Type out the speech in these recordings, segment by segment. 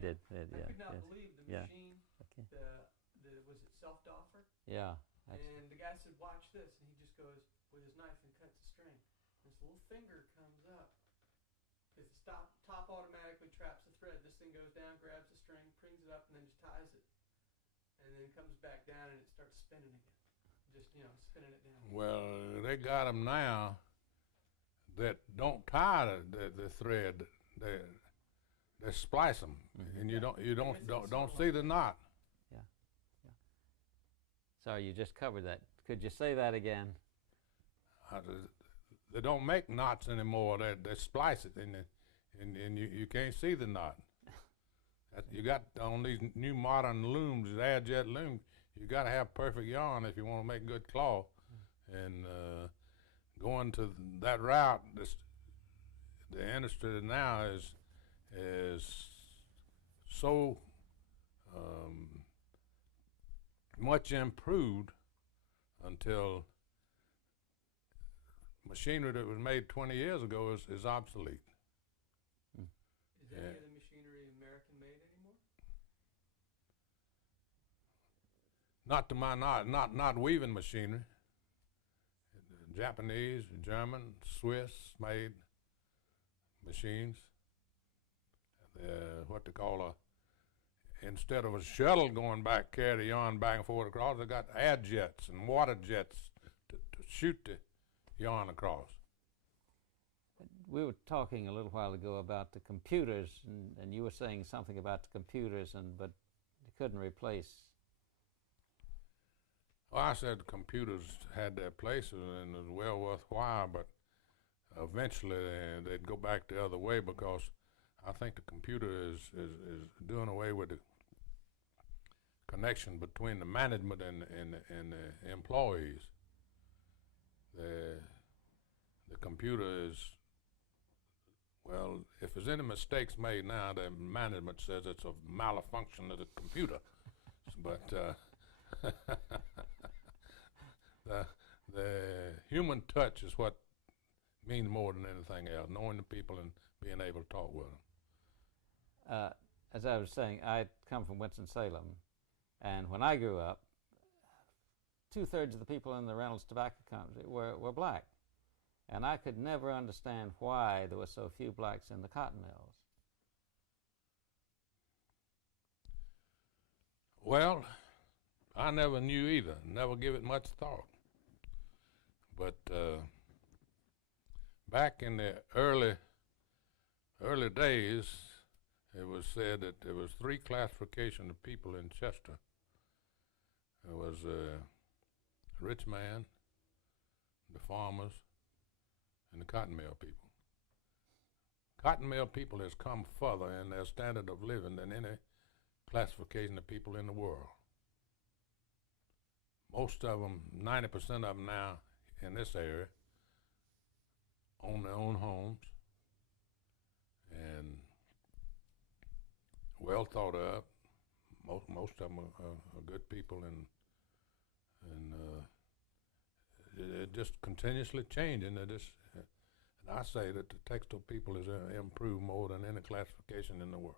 did. I Yeah, could not yes. believe the Yeah. machine, Okay. the was it self-doffer? Yeah. And the guy said, watch this. And he just goes with his knife and cuts the string. And his little finger comes up. Because the top automatically traps the thread. This thing goes down, grabs the string, brings it up, and then just ties it. And then it comes back down and it starts spinning again. Just, spinning it down. Well, they got them now that don't tie the thread. They splice them, and you don't see the knot. Yeah. Yeah. Sorry, you just covered that. Could you say that again? They don't make knots anymore. They splice it, and you can't see the knot. You got on these new modern looms, air jet looms. You got to have perfect yarn if you want to make good cloth. And going to that route, the industry now is so much improved until machinery that was made 20 years ago is obsolete. Is any of the machinery American made anymore? Not to my knowledge, not weaving machinery. Japanese, German, Swiss made machines. What they call instead of a shuttle going back, carry the yarn back and forth across, they got air jets and water jets to shoot the yarn across. We were talking a little while ago about the computers, and you were saying something about the computers, but you couldn't replace. Well, I said computers had their place and it was well worthwhile, but eventually they'd go back the other way because I think the computer is doing away with the connection between the management and the employees. The computer is, well, if there's any mistakes made now, the management says it's a malfunction of the computer. But the human touch is what means more than anything else, knowing the people and being able to talk with them. As I was saying, I come from Winston-Salem, and when I grew up, 2/3 of the people in the Reynolds Tobacco Company were black. And I could never understand why there were so few blacks in the cotton mills. Well, I never knew either, never give it much thought. But back in the early days, it was said that there was 3 classifications of people in Chester. There was a rich man, the farmers, and the cotton mill people. Cotton mill people has come further in their standard of living than any classification of people in the world. Most of them, 90% of them now in this area, own their own homes and well thought of. Most of them are good people, and it just continuously changing. And I say that the textile people has improved more than any classification in the world.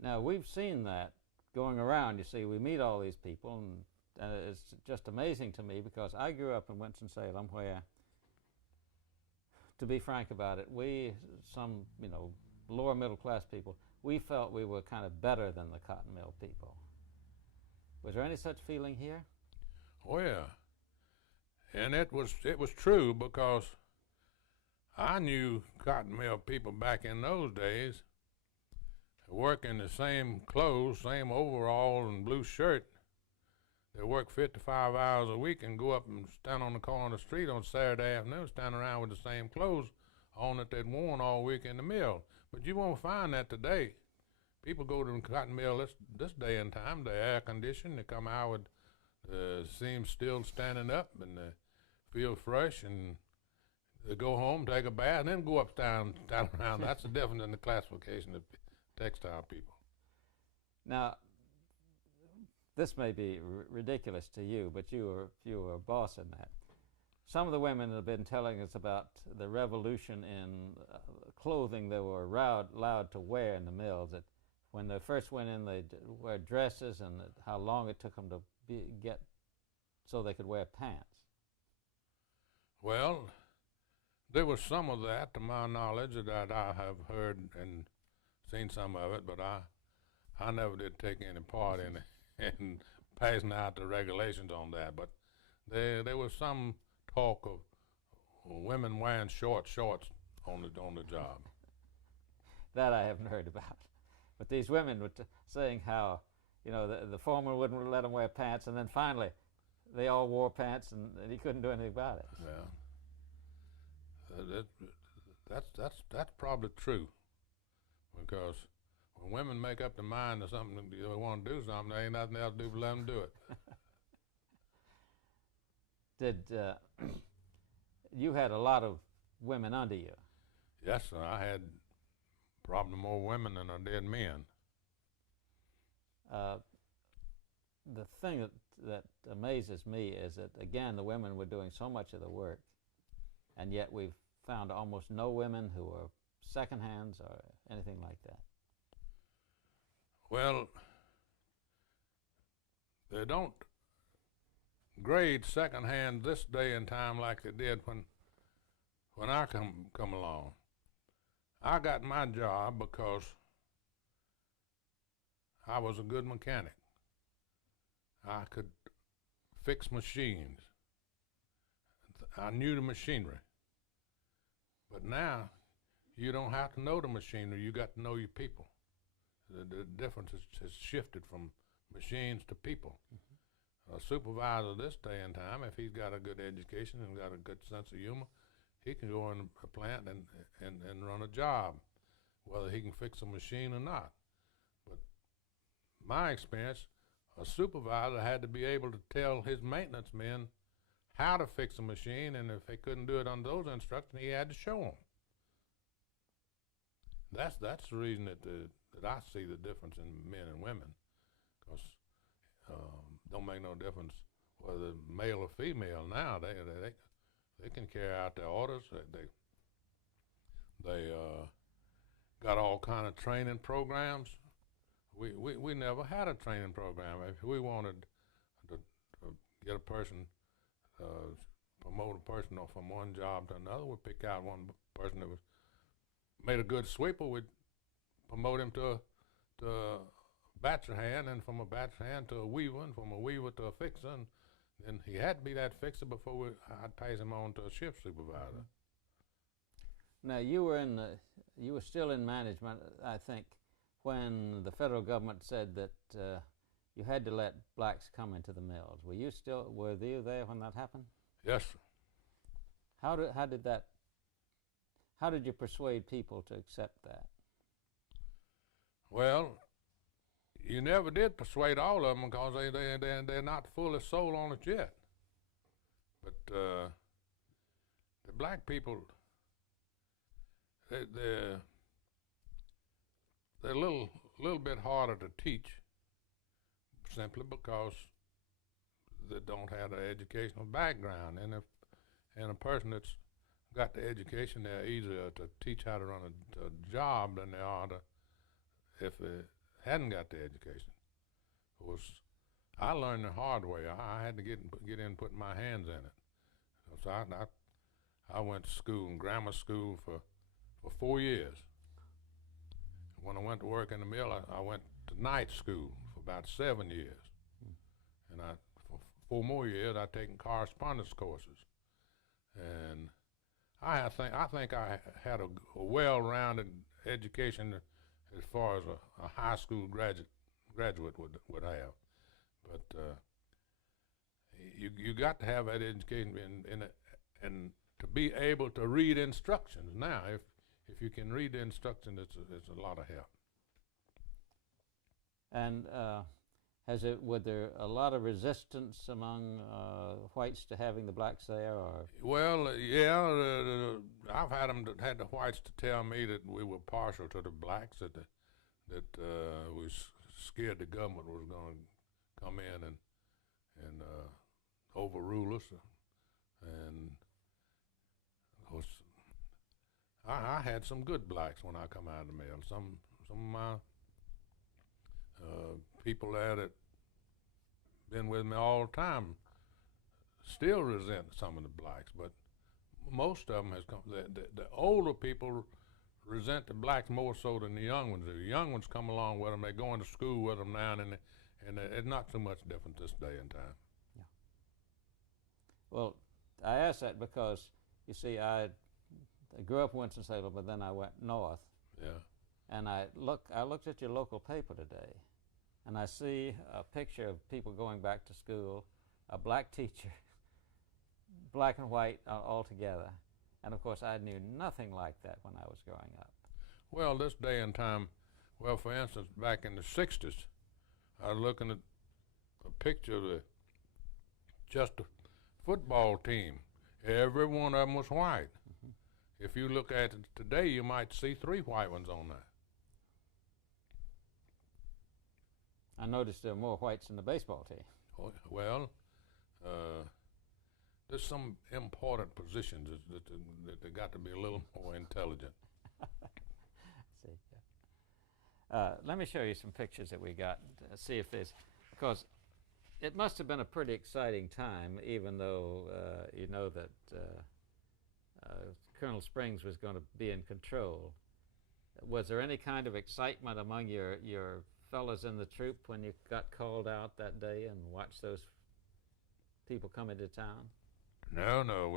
Now, we've seen that going around. You see, we meet all these people, and it's just amazing to me because I grew up in Winston-Salem where, to be frank about it, some lower middle class people, we felt we were kind of better than the cotton mill people. Was there any such feeling here? Oh yeah, and it was true because I knew cotton mill people back in those days work in the same clothes, same overall and blue shirt. They work 55 hours a week and go up and stand on the corner of the street on Saturday afternoon, stand around with the same clothes on that they'd worn all week in the mill. But you won't find that today. People go to the cotton mill this day and time, they're air conditioned, they come out with the seams still standing up and they feel fresh, and they go home, take a bath, and then go up, stand around. That's the difference in the classification of textile people. Now, this may be ridiculous to you, but you were a boss in that. Some of the women have been telling us about the revolution in clothing they were allowed to wear in the mills, that when they first went in, they'd wear dresses, and how long it took them to get so they could wear pants. Well, there was some of that, to my knowledge, that I have heard and seen some of it, but I never did take any part in passing out the regulations on that. But there was some talk of women wearing shorts on the job. That I haven't heard about. But these women were saying how, the foreman wouldn't let them wear pants, and then finally they all wore pants, and he couldn't do anything about it. Yeah. That's probably true, because when women make up their mind to something, they want to do something, there ain't nothing else to do but let them do it. Did you had a lot of women under you? Yes, sir. I had probably more women than I did men. The thing that amazes me is that, again, the women were doing so much of the work, and yet we've found almost no women who are second hands or anything like that. Well, they don't grade second hand this day and time like they did when I come along. I got my job because I was a good mechanic. I could fix machines. I knew the machinery. But now, you don't have to know the machinery, you got to know your people. The difference has shifted from machines to people. Mm-hmm. A supervisor this day and time, if he's got a good education and got a good sense of humor, he can go in a plant and run a job, whether he can fix a machine or not. But my experience, a supervisor had to be able to tell his maintenance men how to fix a machine, and if they couldn't do it under those instructions, he had to show them. That's the reason that I see the difference in men and women, because don't make no difference whether male or female. Now they can carry out their orders. They got all kind of training programs. We never had a training program. If we wanted to get a person, promote a person from one job to another, we'd pick out one person that made a good sweeper. We'd promote him to a batcher hand, and from a batcher hand to a weaver, and from a weaver to a fixer, and then he had to be that fixer before I'd pass him on to a shift supervisor. Now you were still in management, I think, when the federal government said that you had to let blacks come into the mills. Were you there when that happened? Yes, sir. How did you persuade people to accept that? Well, you never did persuade all of them, because they're not fully sold on it yet. But the black people, they're a little bit harder to teach, simply because they don't have the educational background. And a person that's got the education, they're easier to teach how to run a job than they are if they hadn't got the education. I learned the hard way. I had to get in and put my hands in it. So I went to school, grammar school, for 4 years. When I went to work in the mill, I went to night school for about 7 years. And for 4 more years, I'd taken correspondence courses. And I think I had a well-rounded education as far as a high school graduate would have. But you got to have that education and to be able to read instructions. Now, if you can read the instructions, it's a lot of help. And were there a lot of resistance among whites to having the blacks there, or? Well, yeah, I've had the whites to tell me that we were partial to the blacks, that we scared the government was going to come in and overrule us, and of course, I had some good blacks when I come out of the mill. Some of People there that been with me all the time still resent some of the blacks, but most of them has come. The older people resent the blacks more so than the young ones do. The young ones come along with them. They're going to school with them now, and it's not too much different this day and time. Yeah. Well, I asked that because, you see, I grew up in Winston-Salem, but then I went north. Yeah. And I looked at your local paper today, and I see a picture of people going back to school, a black teacher, black and white all together. And of course, I knew nothing like that when I was growing up. Well, this day and time, well, for instance, back in the 60s, I was looking at a picture of just a football team. Every one of them was white. Mm-hmm. If you look at it today, you might see 3 white ones on there. I noticed there are more whites in the baseball team. Oh, well, there's some important positions that they got to be a little more intelligent. See, let me show you some pictures that we got. See if there's, because it must have been a pretty exciting time, even though you know that Colonel Springs was going to be in control. Was there any kind of excitement among your fellas in the troop when you got called out that day and watched those people come into town? No,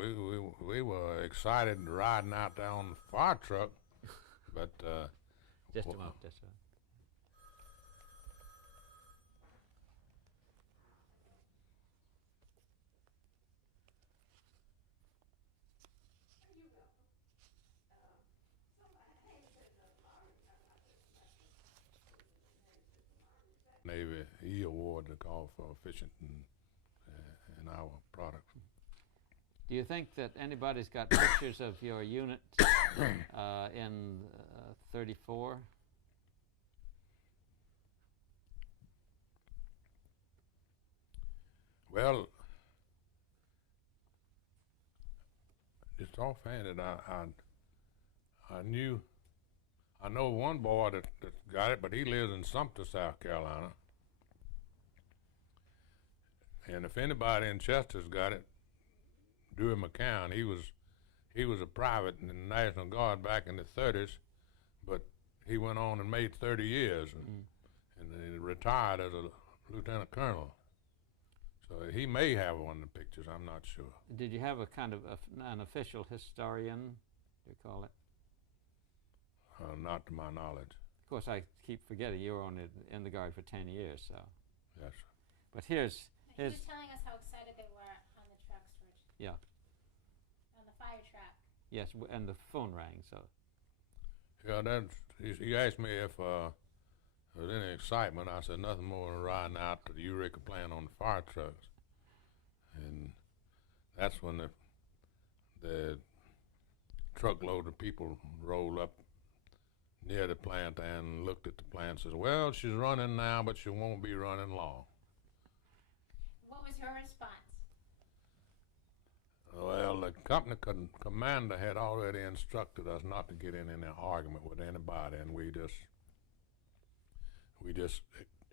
we were excited riding out there on the fire truck, but just a moment, just a moment. Navy E award to call for efficient in our product. Do you think that anybody's got pictures of your unit in 34? Well, it's offhanded. I know one boy that got it, but he lives in Sumter, South Carolina. And if anybody in Chester's got it, Dewey McCown. He was a private in the National Guard back in the 30s, but he went on and made 30 years and he retired as a lieutenant colonel. So he may have one of the pictures. I'm not sure. Did you have a kind of an official historian, do you call it? Not to my knowledge. Of course, I keep forgetting you were in the Guard for 10 years, so. Yes. But here's He was telling us how excited they were on the truck, George. Yeah. On the fire truck. Yes, and the phone rang, so. Yeah, he asked me if there was any excitement. I said nothing more than riding out to the Eureka plant on the fire trucks. And that's when the truckload of people rolled up near the plant and looked at the plant and said, well, she's running now, but she won't be running long. What was her response? Well, the company commander had already instructed us not to get in any argument with anybody, and we just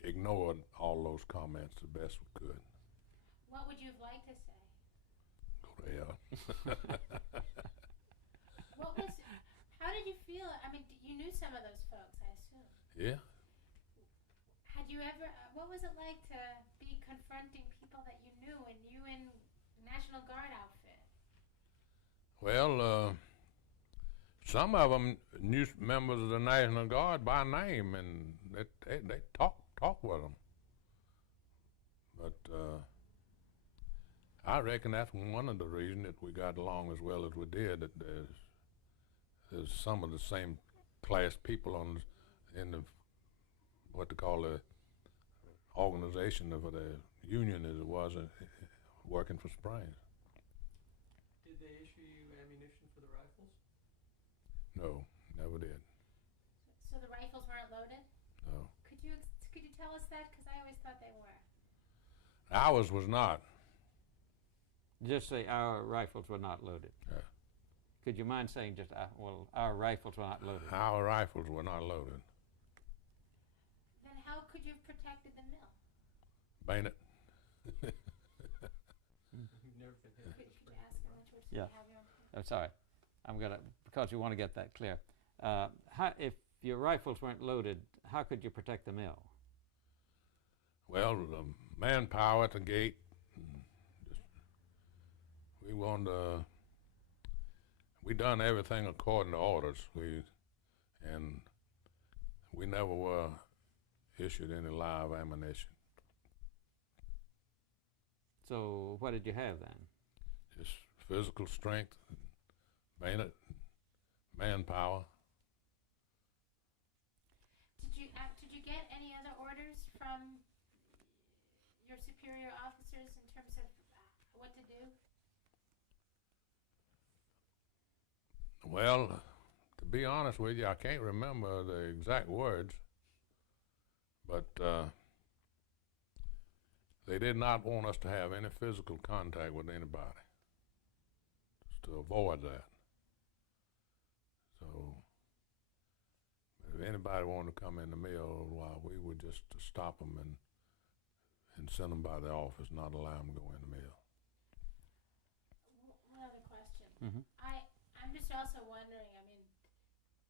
ignored all those comments the best we could. What would you have liked to say? Go to hell. How did you feel? I mean, you knew some of those folks, I assume. Yeah. Had you ever, what was it like to be confronting people that you knew and you in National Guard outfit? Well, some of them knew members of the National Guard by name, and they talk with them. But I reckon that's one of the reasons that we got along as well as we did. That there's some of the same class people in the what they call the organization of the union as it was working for Springs. Did they issue you ammunition for the rifles? No, never did. So the rifles weren't loaded? No. Could you tell us that? Because I always thought they were. Ours was not. Just say our rifles were not loaded. Yeah. Could you mind saying just, our rifles were not loaded? Our rifles were not loaded. Then how could you have protected the mill? Bane it. You've never been hit. Could you ask him which Yeah. you have your own? That's all right. I'm gonna, because you want to get that clear. If your rifles weren't loaded, how could you protect the mill? Well, manpower at the gate. Just, we wanted to. We done everything according to orders. And we never were issued any live ammunition. So what did you have then? Just physical strength, bayonet, manpower. Did you get any other orders from your superior officers in terms of what to do? Well, to be honest with you, I can't remember the exact words, but they did not want us to have any physical contact with anybody, just to avoid that. So if anybody wanted to come in the mill, well, we would just stop them and send them by the office, not allow them to go in the mill. One other question. Mm-hmm. I'm just also wondering, I mean,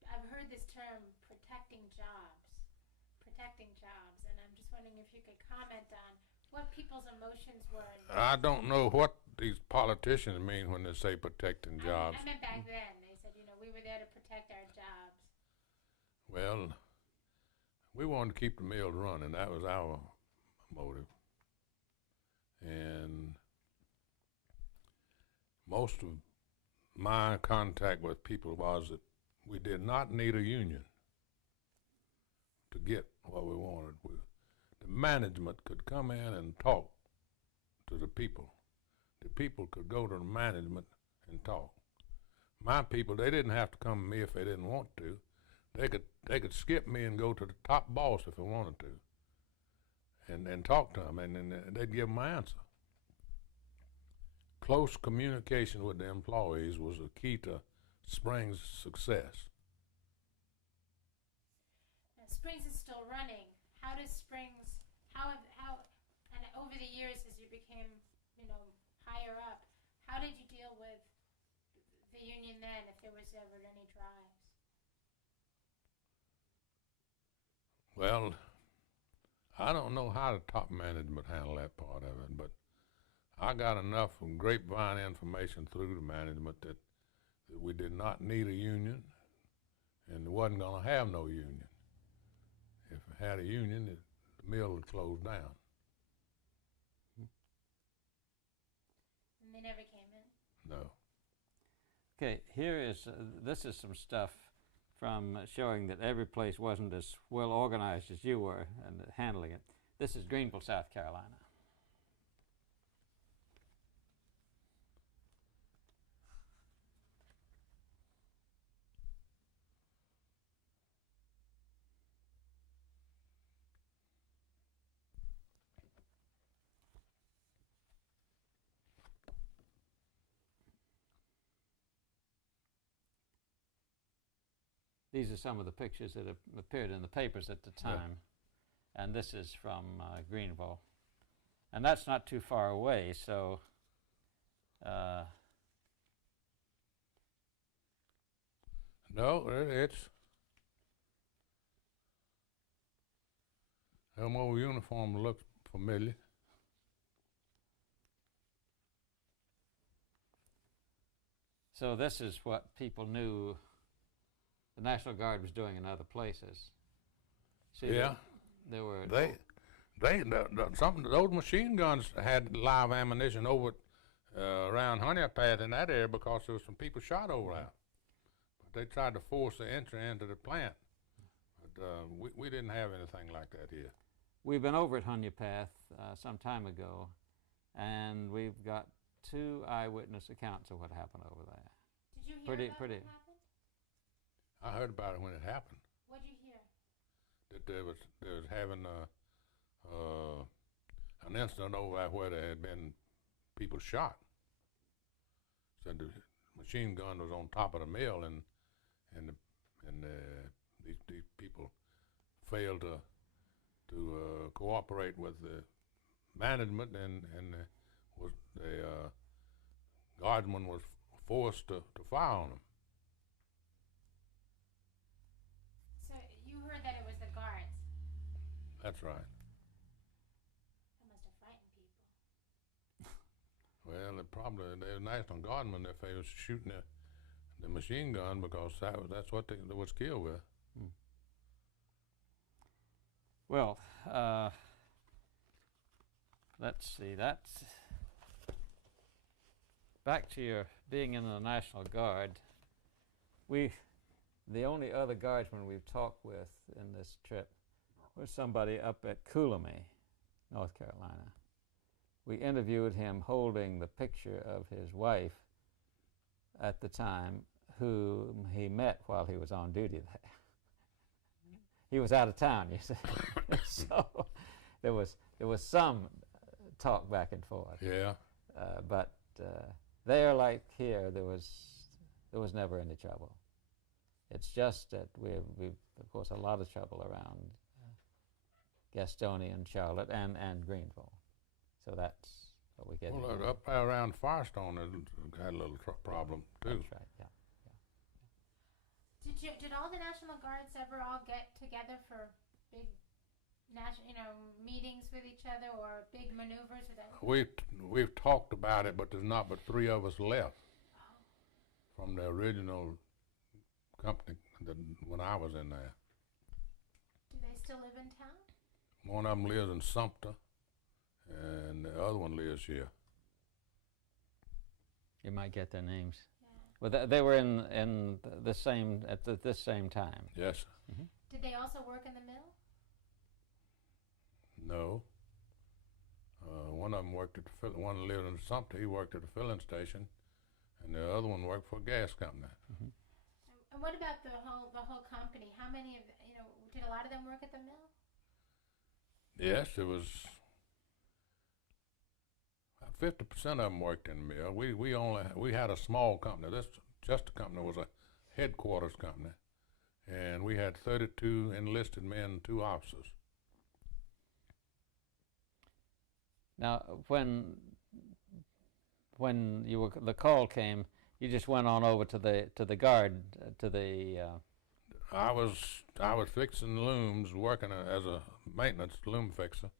I've heard this term protecting jobs, and I'm just wondering if you could comment on what people's emotions were. I don't know what these politicians mean when they say protecting jobs. I meant back then. They said, we were there to protect our jobs. Well, we wanted to keep the mills running. That was our motive. And most of my contact with people was that we did not need a union to get what we wanted. The management could come in and talk to the people. The people could go to the management and talk. My people, they didn't have to come to me if they didn't want to. They could skip me and go to the top boss if they wanted to, and talk to them, and they'd give them my answer. Close communication with the employees was the key to Springs' success. Now, Springs is still running. How does Springs, and over the years as you became, higher up, how did you deal with the union then, if there was ever any drives? Well, I don't know how the top management handled that part of it, but I got enough from grapevine information through the management that we did not need a union and wasn't going to have no union. If it had a union, the mill would close down. And they never came in? No. Okay, this is some stuff from showing that every place wasn't as well organized as you were and handling it. This is Greenville, South Carolina. These are some of the pictures that appeared in the papers at the time. Yeah. And this is from Greenville. And that's not too far away, so No, it's them old uniform looks familiar. so this is what people knew the National Guard was doing in other places. See, Yeah. there were Some of those machine guns had live ammunition over around Honey Path in that area because there was some people shot over there. But they tried to force the entry into the plant. But we didn't have anything like that here. We've been over at Hunya Path some time ago, and we've got 2 eyewitness accounts of what happened over there. Did you hear Pretty- about pretty- what happened? I heard about it when it happened. What'd you hear? That there was having an incident over there where there had been people shot. Said the machine gun was on top of the mill, and these people failed to to cooperate with the management, and the guardsman was forced to fire on him. So you heard that it was the guards. That's right. That must have frightened people. Well, the National Guardsmen, if they was shooting the machine gun, because that's what they was killed with. Well, let's see. That's back to your being in the National Guard. The only other guardsman we've talked with in this trip was somebody up at Coolamy, North Carolina. We interviewed him holding the picture of his wife at the time, whom he met while he was on duty there. He was out of town, you see. So there was some talk back and forth. Yeah. But there, like here, there was never any trouble. It's just that we've of course a lot of trouble around Gastonia and Charlotte and Greenville. So that's what we get. Well, up there around Firestone had a little problem too. That's right. Yeah. Did all the National Guards ever all get together for big meetings with each other or big maneuvers? We've talked about it, but there's not but 3 of us left from the original company when I was in there. Do they still live in town? One of them lives in Sumter, and the other one lives here. You might get their names. Yeah. Well, they were in the same at this same time. Yes. Mm-hmm. Did they also work in the mill? No. One of them worked at one lived in Sumter. He worked at the filling station, and the other one worked for a gas company. Mm-hmm. And what about the whole company? How many of did a lot of them work at the mill? Yes, it was 50% of them worked in the mill. We had a small company. This just a company was a headquarters company, and we had 32 enlisted men, 2 officers. Now, when the call came, you just went on over to the guard to the. I was fixing looms, working as a maintenance loom fixer,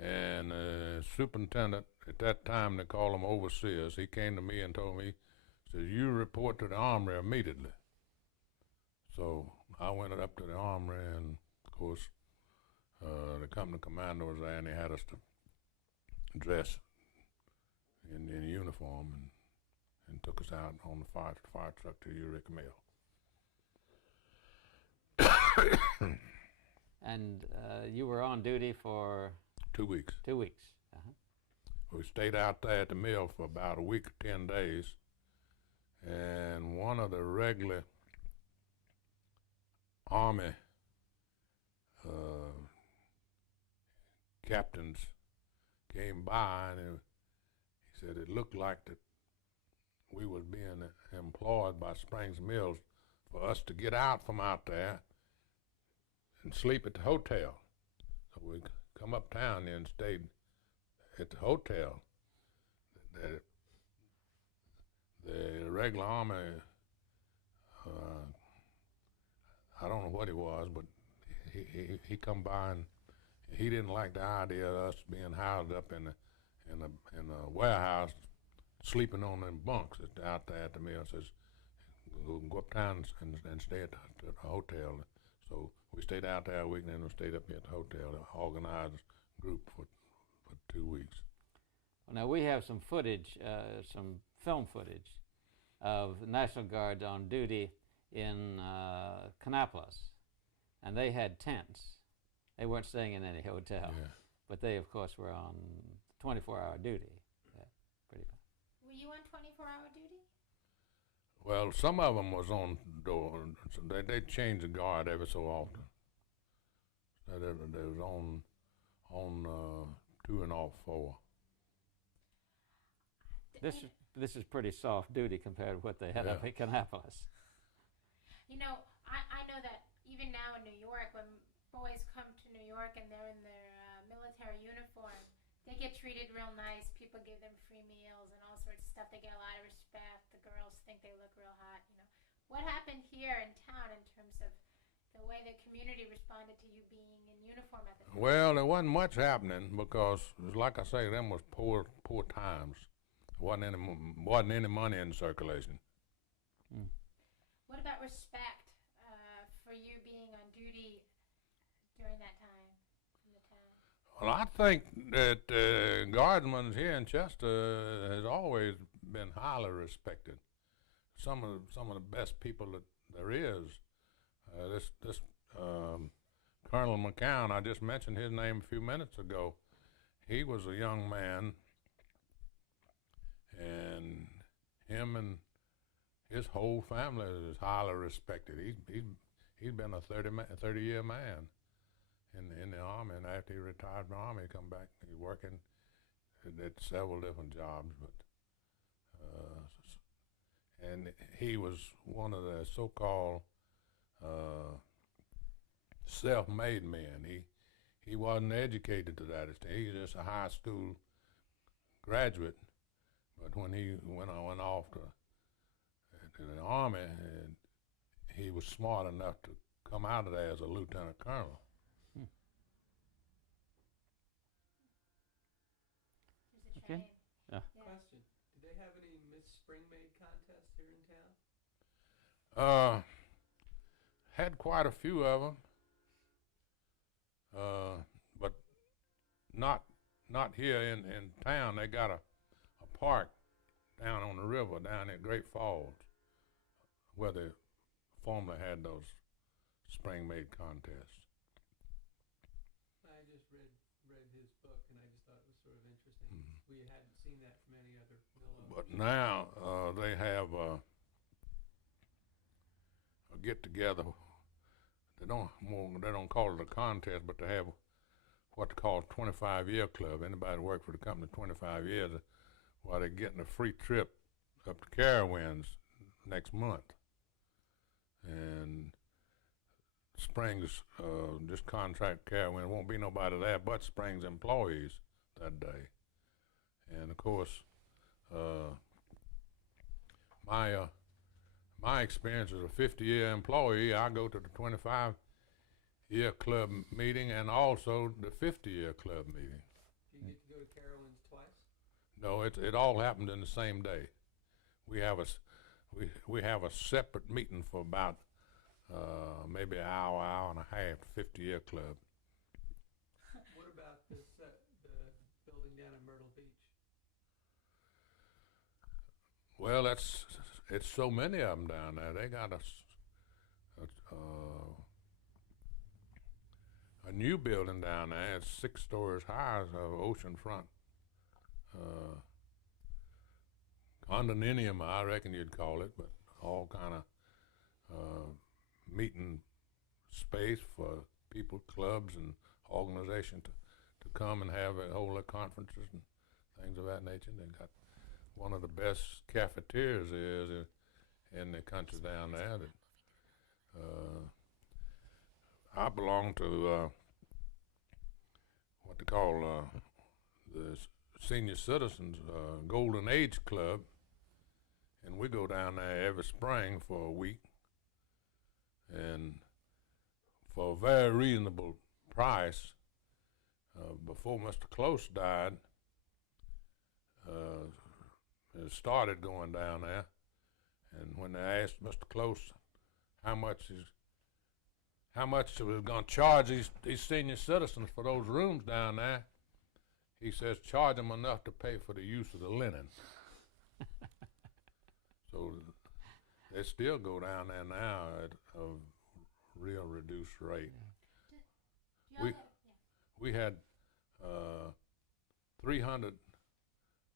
and superintendent at that time, they called him overseers. He came to me and told me, says, "You report to the armory immediately." So I went up to the armory, and of course, the company commander was there, and he had us to dress in uniform, and took us out on the fire truck to Eureka Mill. And you were on duty for 2 weeks. 2 weeks. Uh-huh. We stayed out there at the mill for about a week or 10 days, and one of the regular Army captains came by, and he said it looked like that we was being employed by Springs Mills for us to get out from out there and sleep at the hotel. So we come uptown there and stayed at the hotel. The regular Army, I don't know what he was, but he come by, and he didn't like the idea of us being housed up in a warehouse, sleeping on them bunks out there at the mill. Says, go uptown and stay at the hotel. So we stayed out there a week, and then we stayed up here at the hotel, an organized group for 2 weeks. Now we have some footage, some film footage of National Guards on duty in Kannapolis, and they had tents. They weren't staying in any hotel, Yeah. but they, of course, were on 24-hour duty. Yeah, pretty much. Were you on 24-hour duty? Well, some of them was on door. So they changed the guard every so often. They was on 2 and off 4. This is pretty soft duty compared to what they had up Yeah. at Kannapolis. I know that even now in New York, boys come to New York and they're in their military uniform, they get treated real nice. People give them free meals and all sorts of stuff. They get a lot of respect. The girls think they look real hot. What happened here in town in terms of the way the community responded to you being in uniform at the time? Well, there wasn't much happening because, like I say, them was poor times. Wasn't any money in circulation. What about respect for you being on duty during that time in the town? Well, I think that guardsmen here in Chester has always been highly respected. Some of the best people that there is. This Colonel McCown, I just mentioned his name a few minutes ago. He was a young man, and him and his whole family is highly respected. He's been a 30-year man in the Army, and after he retired from the Army, he come back. He's working at several different jobs, but and he was one of the so-called self-made men. He wasn't educated to that extent. He was just a high school graduate, but when he went off to the Army, he was smart enough to come out of there as a lieutenant colonel. Okay. Yeah. Question: did they have any Miss Spring Maid contests here in town? Had quite a few of them, but not here in town. They got a park down on the river down at Great Falls where they formerly had those spring maid contests. I just read his book, and I just thought it was sort of interesting. We hadn't seen that from any other mill owners. But now they have a get together. They don't call it a contest, but they have what they call 25-year club. Anybody work for the company 25 years, while they're getting a free trip up to Carowinds next month. And Springs just contract Carowinds. Won't be nobody there but Springs employees that day. And of course, my experience as a 50-year employee, I go to the 25-year club meeting and also the 50-year club meeting. Do you get to go to Carowinds twice? No, it all happened in the same day. We have a separate meeting for about maybe an hour and a half. 50-year club. What about the building down in Myrtle Beach? Well, it's so many of them down there. They got a new building down there. It's 6 stories high, it's an oceanfront condominium, I reckon you'd call it, but all kind of meeting space for people, clubs, and organizations to come and hold their conferences and things of that nature. They got one of the best cafeterias in the country down there. I belong to what they call the Senior Citizens Golden Age Club, and we go down there every spring for a week, and for a very reasonable price. Before Mr. Close died, it started going down there, and when they asked Mr. Close how much it was going to charge these senior citizens for those rooms down there, he says, charge them enough to pay for the use of the linen. So they still go down there now at a real reduced rate. We had 300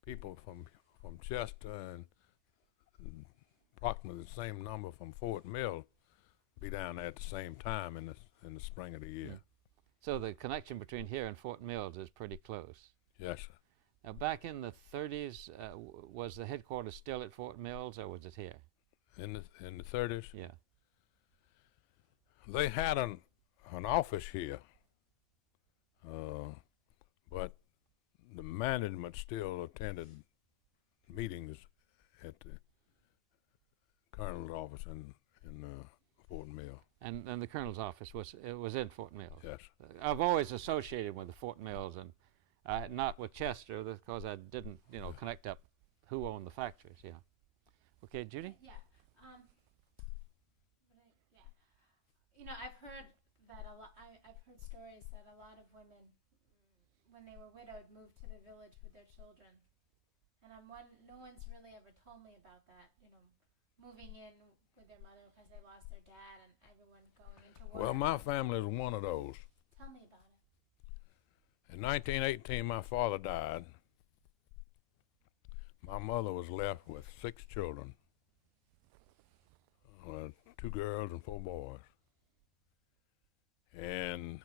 people from Chester and approximately the same number from Fort Mill be down there at the same time in the spring of the year. So the connection between here and Fort Mills is pretty close. Yes, sir. Now, back in the 30s, was the headquarters still at Fort Mills, or was it here? In the 30s? Yeah. They had an office here, but the management still attended meetings at the colonel's office in Fort Mill. And the colonel's office was in Fort Mills. Yes. I've always associated with the Fort Mills, and not with Chester, because I didn't, connect up who owned the factories. Yeah. Okay, Judy. Yeah. I've heard that a lot. I've heard stories that a lot of women, when they were widowed, moved to the village with their children, and no one's really ever told me about that. Moving in with their mother because they lost their dad, and everyone going into work. Well, my family is one of those. Tell me about it. In 1918, my father died. My mother was left with 6 children, 2 girls and 4 boys. And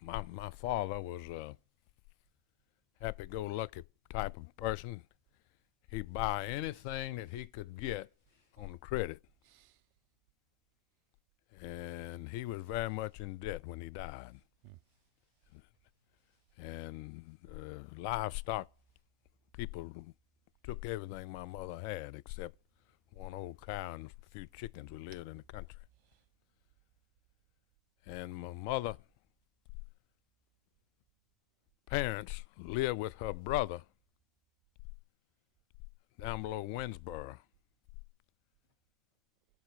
my father was a happy-go-lucky type of person. He'd buy anything that he could get on credit. And he was very much in debt when he died. And livestock people took everything my mother had except one old cow and a few chickens. We lived in the country. And my mother parents lived with her brother down below Winsboro.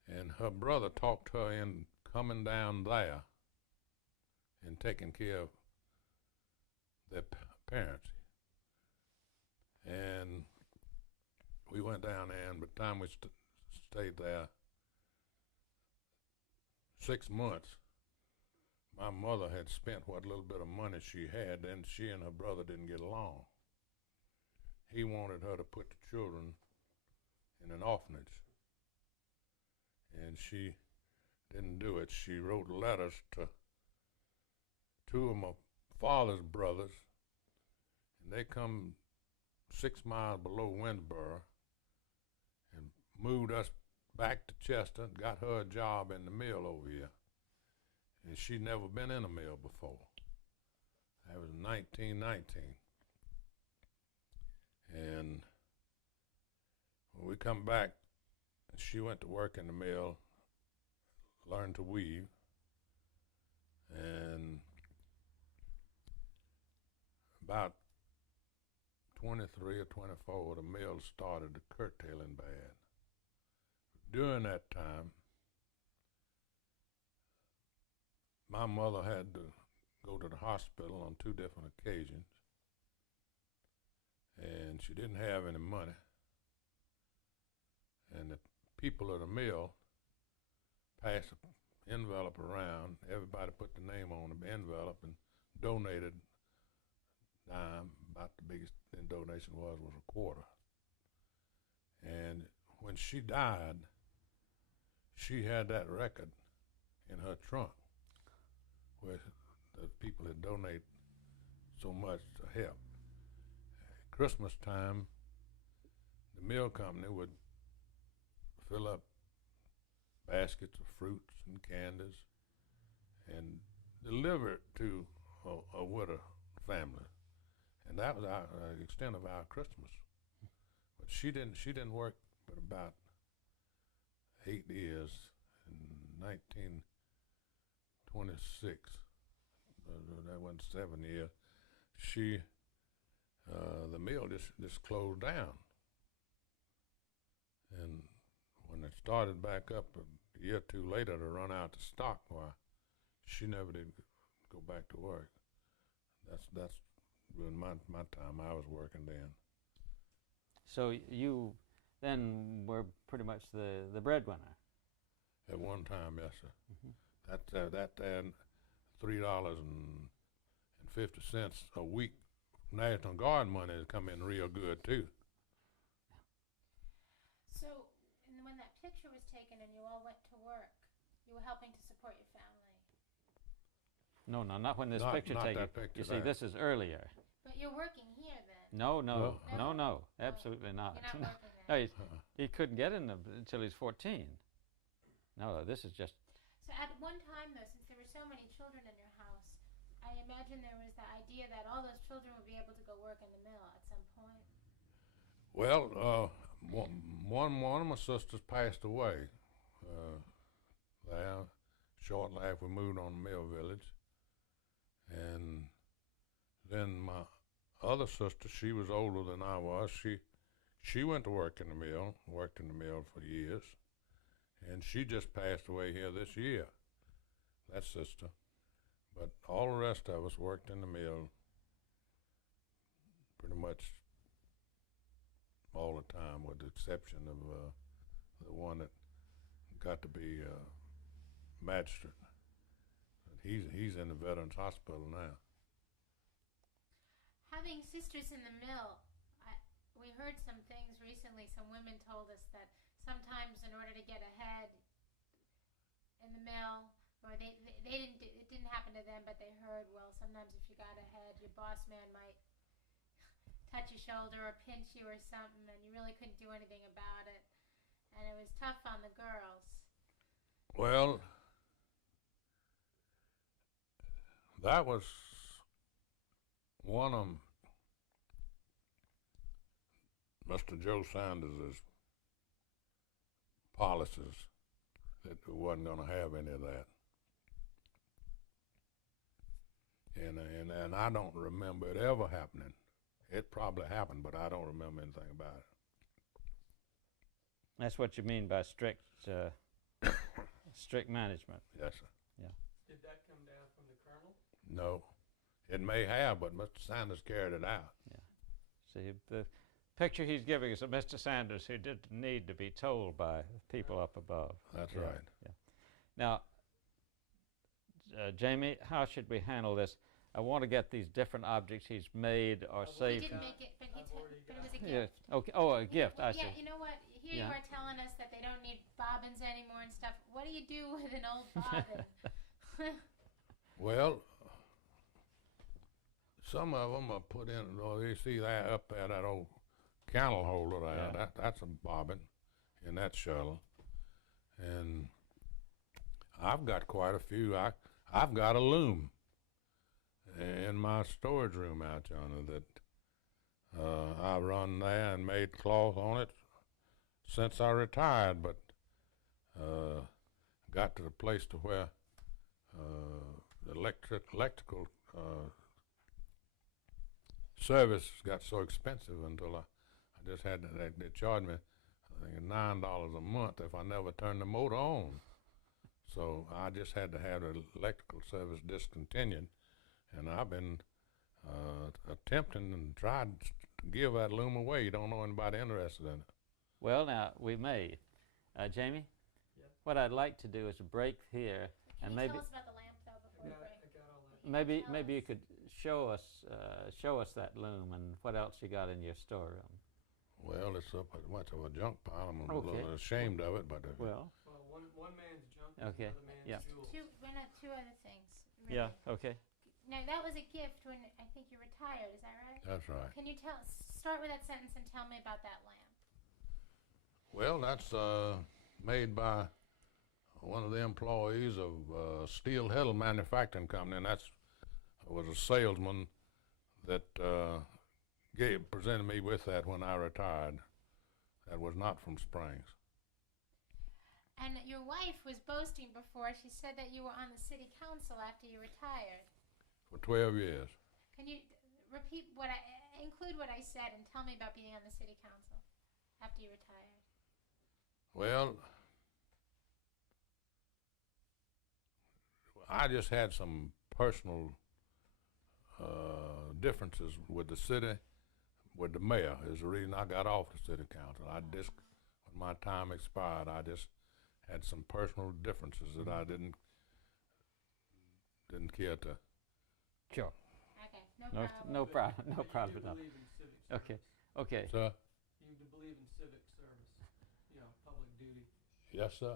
And her brother talked her in coming down there and taking care of their parents. And we went down there, and by the time we stayed there 6 months, my mother had spent what little bit of money she had, and she and her brother didn't get along. He wanted her to put the children in an orphanage, and she didn't do it. She wrote letters to 2 of my father's brothers, and they come 6 miles below Winsboro and moved us back to Chester, got her a job in the mill over here. And she'd never been in a mill before. That was 1919. And when we come back, she went to work in the mill, learned to weave, and about 23 or 24, the mill started curtailing bad. During that time, my mother had to go to the hospital on 2 different occasions, and she didn't have any money. And the people of the mill passed an envelope around. Everybody put the name on the envelope and donated a dime. About the biggest donation was a quarter. And when she died, she had that record in her trunk where the people had donated so much to help. At Christmas time, the mill company would fill up baskets of fruits and candies and deliver it to a widow family. And that was our extent of our Christmas. But she didn't work but about 8 years. In 1926, that went 7 years. The mill just closed down. And when it started back up a year or 2 later to run out of stock, why, she never did go back to work. That's during my time. I was working then. So you then were pretty much the breadwinner. At one time, yes, sir. Mm-hmm. That $3.50 a week National Guard money has come in real good too. So, and when that picture was taken and you all went to work, you were helping to support your family. No, not when this picture not taken. that picture You see, there. this is earlier. But you're working here then. No, No. absolutely not. You're not working No, there. he couldn't get in until he's 14. No, this is just. So at one time though, since there were so many children in your house, I imagine there was the idea that all those children would be able to go work in the mill at some point. Well, one of my sisters passed away there. Shortly after we moved on to Mill Village. And then my other sister, she was older than I was. She went to work in the mill, worked in the mill for years. And she just passed away here this year, that sister. But all the rest of us worked in the mill pretty much all the time, with the exception of the one that got to be magistrate. He's in the Veterans Hospital now. Having sisters in the mill, we heard some things recently. Some women told us that sometimes in order to get ahead in the mill, or they didn't, it didn't happen to them, but they heard, well, sometimes if you got ahead, your boss man might touch your shoulder or pinch you or something, and you really couldn't do anything about it. And it was tough on the girls. Well, that was one of Mr. Joe Sanders' policies, that we wasn't going to have any of that. And I don't remember it ever happening. It probably happened, but I don't remember anything about it. That's what you mean by strict strict management. Yes, sir. Did that come down from the colonel? No. It may have, but Mr. Sanders carried it out. See, the picture he's giving is of Mr. Sanders, who didn't need to be told by people up above. That's Yeah, right. Yeah. Now, Jamie, how should we handle this? I want to get these different objects he's made or He He saved. didn't make it, but I've already but it got was a Yeah. gift. Okay. Oh, a gift. I see. Yeah, you know what? Here Yeah. you are telling us that they don't need bobbins anymore and stuff. What do you do with an old bobbin? Well, some of them are put in, you see that up there, that old candle holder there, Yeah. that's a bobbin in that shuttle. And I've got quite a few. I've got a loom in my storage room out yonder that I run there and made cloth on it since I retired, but got to the place to where the electrical service got so expensive until I just had to, they charged me, I think, $9 a month if I never turned the motor on. So I just had to have the electrical service discontinued, and I've been attempting and tried to give that loom away. You don't know anybody interested in it. Well, now, we may. Jamie? Yeah. What I'd like to do is a break here, Can and you maybe tell us about the lamp, though, before we break? I got all that. maybe you could show us that loom and what else you got in your storeroom. Well, it's up at much of a junk pile. I'm a Okay. little ashamed of it, but Well, Well, one man's junk, Okay, another man's yeah. jewels. Two other things. Really. yeah, okay. Now, that was a gift when I think you retired, is that right? that's right. Can you start with that sentence and tell me about that lamp? Well, that's made by one of the employees of Steel Hill Manufacturing Company, and that's was a salesman that presented me with that when I retired. That was not from Springs. And your wife was boasting before. She said that you were on the city council after you retired. For 12 years. Can you include what I said and tell me about being on the city council after you retired? Well, I just had some personal differences with the city, with the mayor. Is the reason I got off the city council. When my time expired, I just had some personal differences that I didn't care to. Sure. Okay, No problem. No But problem you at do all. believe in civic service. Okay. Okay. Sir? You do believe in civic service, public duty. Yes, sir.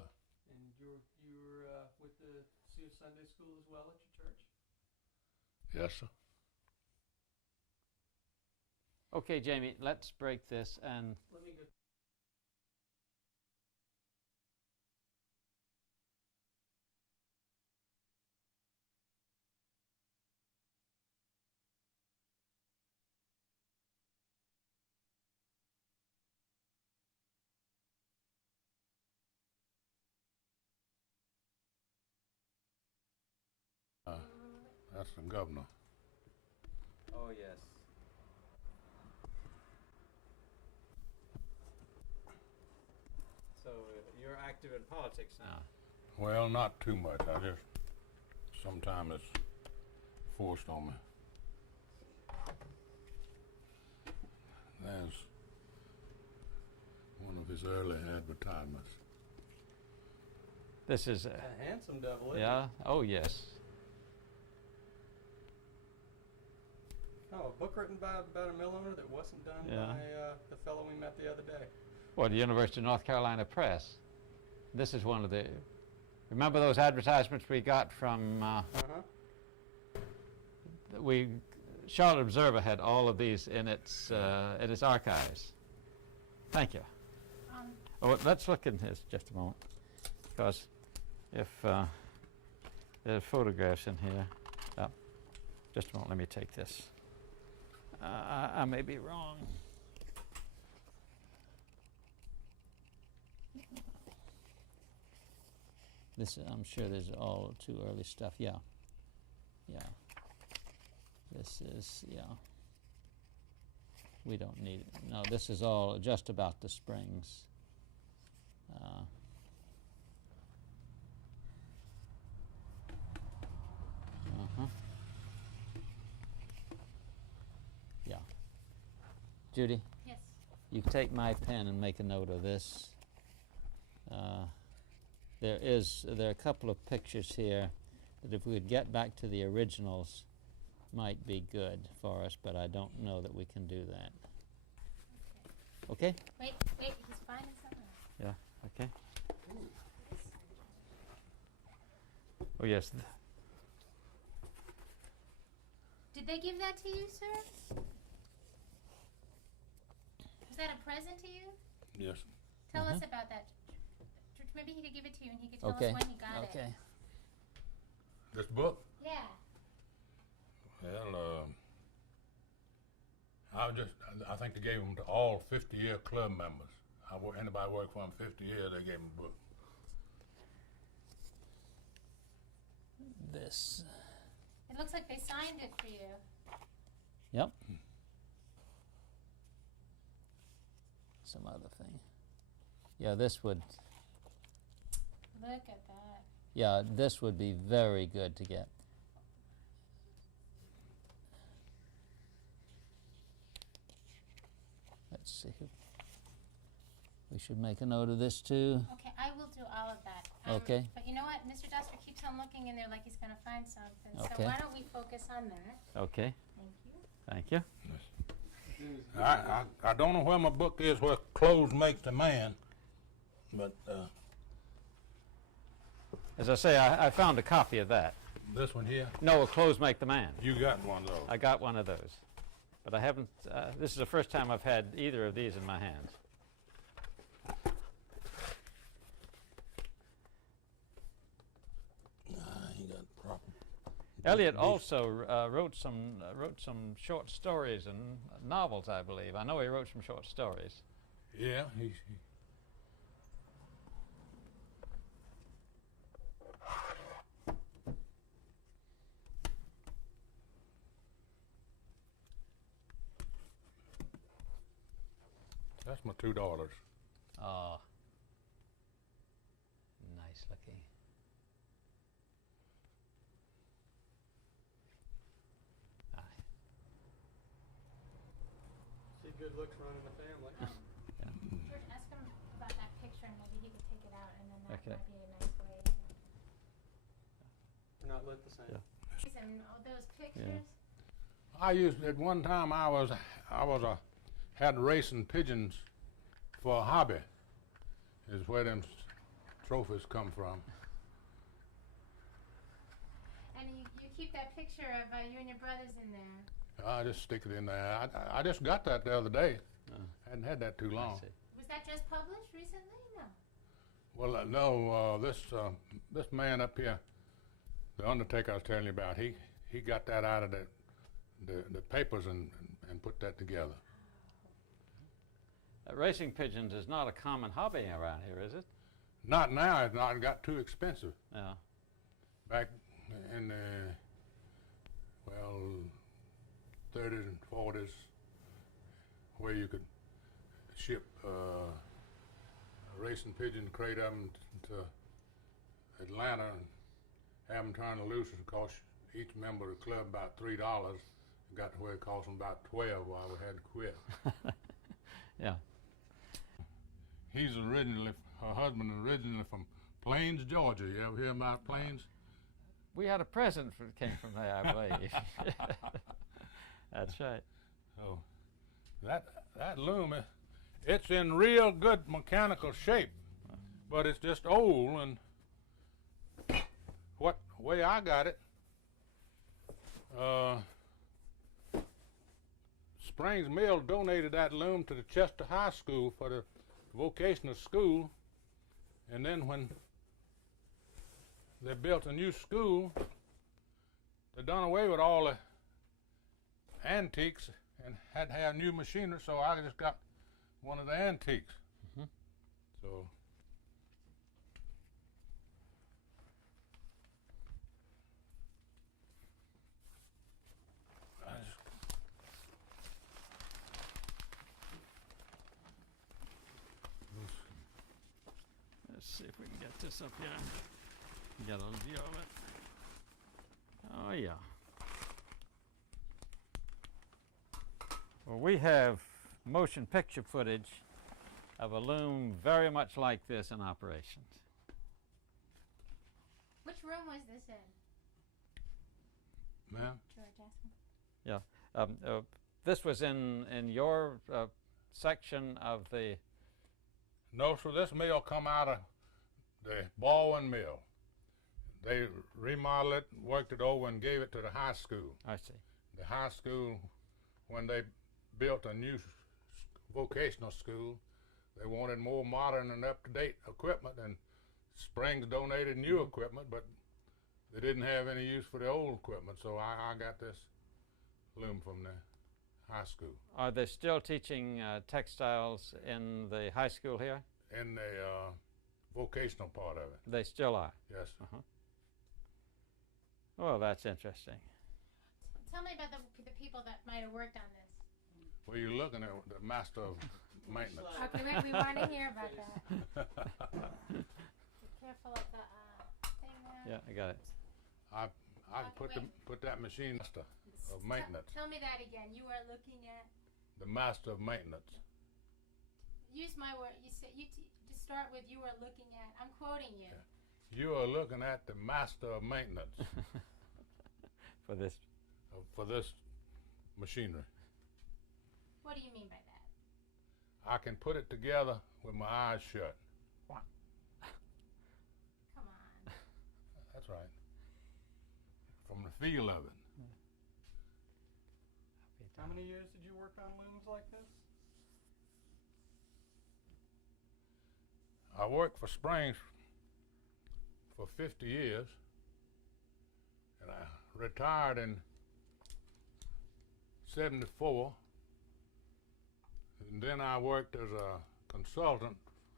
And you were with the Sunday school as well at your church? Yes, sir. Okay, Jamie, let's break this and Let me go governor. Oh, yes. So you're active in politics now? Well, not too much. I just sometimes it's forced on me. There's one of his early advertisements. This is, A handsome devil, isn't yeah, it? oh, yes. Oh, a book written by about a mill owner that wasn't done Yeah. by the fellow we met the other day. Well, the University of North Carolina Press. This is one of the, remember those advertisements we got from, Charlotte Observer had all of these in its archives. Thank you. Oh, let's look in this just a moment, because if there are photographs in here. Just a moment, let me take this. I may be wrong. This, I'm sure there's all too early stuff. Yeah. This is, we don't need it. No, this is all just about the springs. Yeah. Judy? Yes. You take my pen and make a note of this. There are a couple of pictures here that if we could get back to the originals might be good for us, but I don't know that we can do that. Okay? Wait, he's finding something. Yeah, okay. Oh, yes. Did they give that to you, sir? Was that a present to you? Yes. Tell us about that. Maybe he could give it to you and he could tell Okay. us when he got it. Okay. This book? Yeah. Well, I think they gave them to all 50-year club members. Anybody worked for them 50 years, they gave them a book. This. It looks like they signed it for you. Yep. Some other thing. Yeah, this would. Look at that. Yeah, this would be very good to get. Let's see. We should make a note of this too. Okay, I will do all of that. Okay. But you know what? Mr. Doster keeps on looking in there like he's going to find something. Okay. So why don't we focus on that? Okay. Thank you. Thank you. I don't know where my book is, where clothes makes the man, but As I say, I found a copy of that. this one here, No, Clothes Make the Man. you got one of those. I got one of those. But I haven't, this is the first time I've had either of these in my hands. He got proper. Eliot also wrote some short stories and novels, I believe. I know he wrote some short stories. Yeah, that's my two daughters. Oh, nice looking. See good looks running the family. George, ask him about that picture and maybe he could take it out and then that Okay. might be a nice way. They're not lit the same. Yeah. And all those pictures. I used at one time. Had racing pigeons for a hobby. Is where them trophies come from. And you keep that picture of you and your brothers in there. I just stick it in there. I just got that the other day. Oh. Hadn't had that too long. I see. Was that just published recently? No. Well, no. This man up here, the undertaker I was telling you about, he got that out of the papers and put that together. Racing pigeons is not a common hobby around here, is it? Not now. It's not got too expensive. Yeah. Back in well, 30s and 40s, where you could ship a racing pigeon crate of them to Atlanta and have them turn loose. It cost each member of the club about $3. It got to where it cost them about 12 while we had to quit. Yeah. He's originally, her husband originally from Plains, Georgia. You ever hear about Plains? We had a present that came from there, I believe. That's right. So that loom, it's in real good mechanical shape, but it's just old. And what way I got it, Springs Mill donated that loom to the Chester High School for the vocational school, and then when they built a new school, they done away with all the antiques and had to have new machinery, so I just got one of the antiques. Mm-hmm. So Let's see if we can get this up here. Get a little view of it. Oh, yeah. Well, we have motion picture footage of a loom very much like this in operation. Which room was this in, ma'am, George asking? This was in your section of the... no, so this mill come out of the Baldwin Mill. They remodeled it, worked it over, and gave it to the high school. I see. The high school, when they built a new vocational school, they wanted more modern and up-to-date equipment, and Springs donated new equipment, but they didn't have any use for the old equipment, so I got this loom from the high school. Are they still teaching textiles in the high school here? In the vocational part of it, They still are. yes. Well, that's interesting. Tell me about the people that might have worked on this. Well, you're looking at the master of maintenance. Okay, we want to hear about that. Be careful of the thing there. Yeah, I got it. I Okay, put that machine master of maintenance. Tell me that again. You are looking at. The master of maintenance. Use my word. You say you just start with you are looking at. I'm quoting you. Yeah. You are looking at the master of maintenance For this. for this machinery. What do you mean by that? I can put it together with my eyes shut. Come on. That's right. From the feel of it. How many years did you work on looms like this? I worked for Springs for 50 years, and I retired in 74, and then I worked as a consultant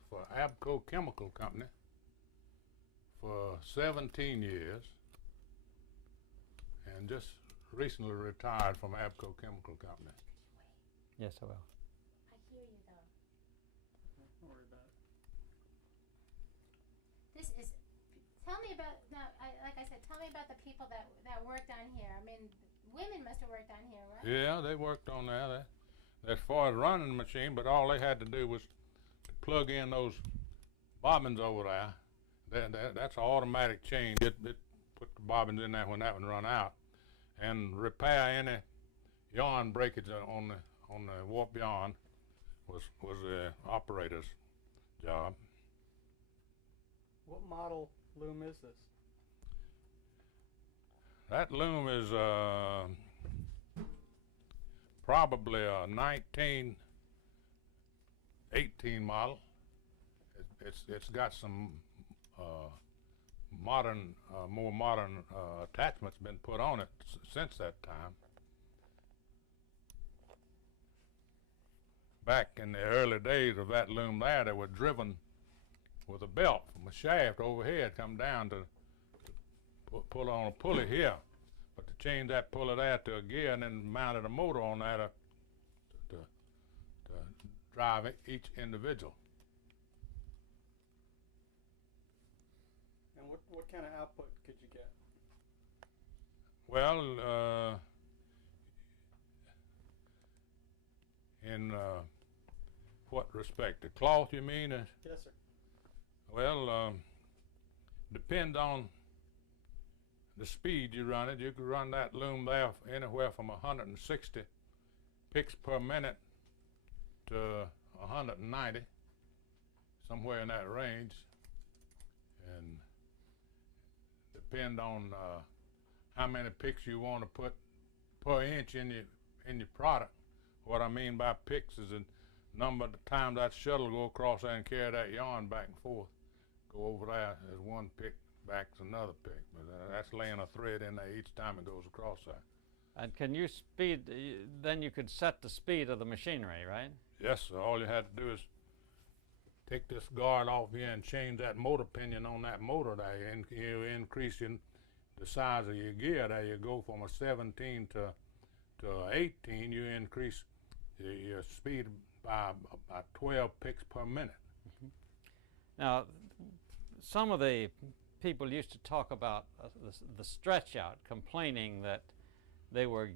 for Abco Chemical Company for 17 years, and just recently retired from Abco Chemical Company. Yes, I will. I hear you though. Don't worry about it. This is. Tell me about now. Like I said, tell me about the people that worked on here. I mean, women must have worked on here, right? Yeah, they worked on that. As far as running the machine, but all they had to do was to plug in those bobbins over there. That's an automatic change. It put the bobbins in there when that one run out, and repair any yarn breakage on the warp yarn was the operator's job. What model loom is this? That loom is probably a 1918 model. It's got some modern, more modern attachments been put on it since that time. Back in the early days of that loom there, they were driven with a belt from a shaft overhead, come down to pull on a pulley here. But the change that pulley there to a gear and then mounted a motor on that to drive each individual. And what kind of output could you get? Well, in what respect? The cloth, you mean? Yes, sir. Well, depend on the speed you run it. You could run that loom there anywhere from 160 picks per minute to 190, somewhere in that range, and depend on how many picks you want to put per inch in your product. What I mean by picks is the number of times that shuttle go across there and carry that yarn back and forth. Go over there as one pick, back's another pick. But that's laying a thread in there each time it goes across there. And can you speed, then you could set the speed of the machinery, right? Yes, sir. All you had to do is take this guard off here and change that motor pinion on that motor there. You increase the size of your gear there. You go from a 17 to 18, you increase your speed by about 12 picks per minute. Now, some of the people used to talk about the stretch out, complaining that they were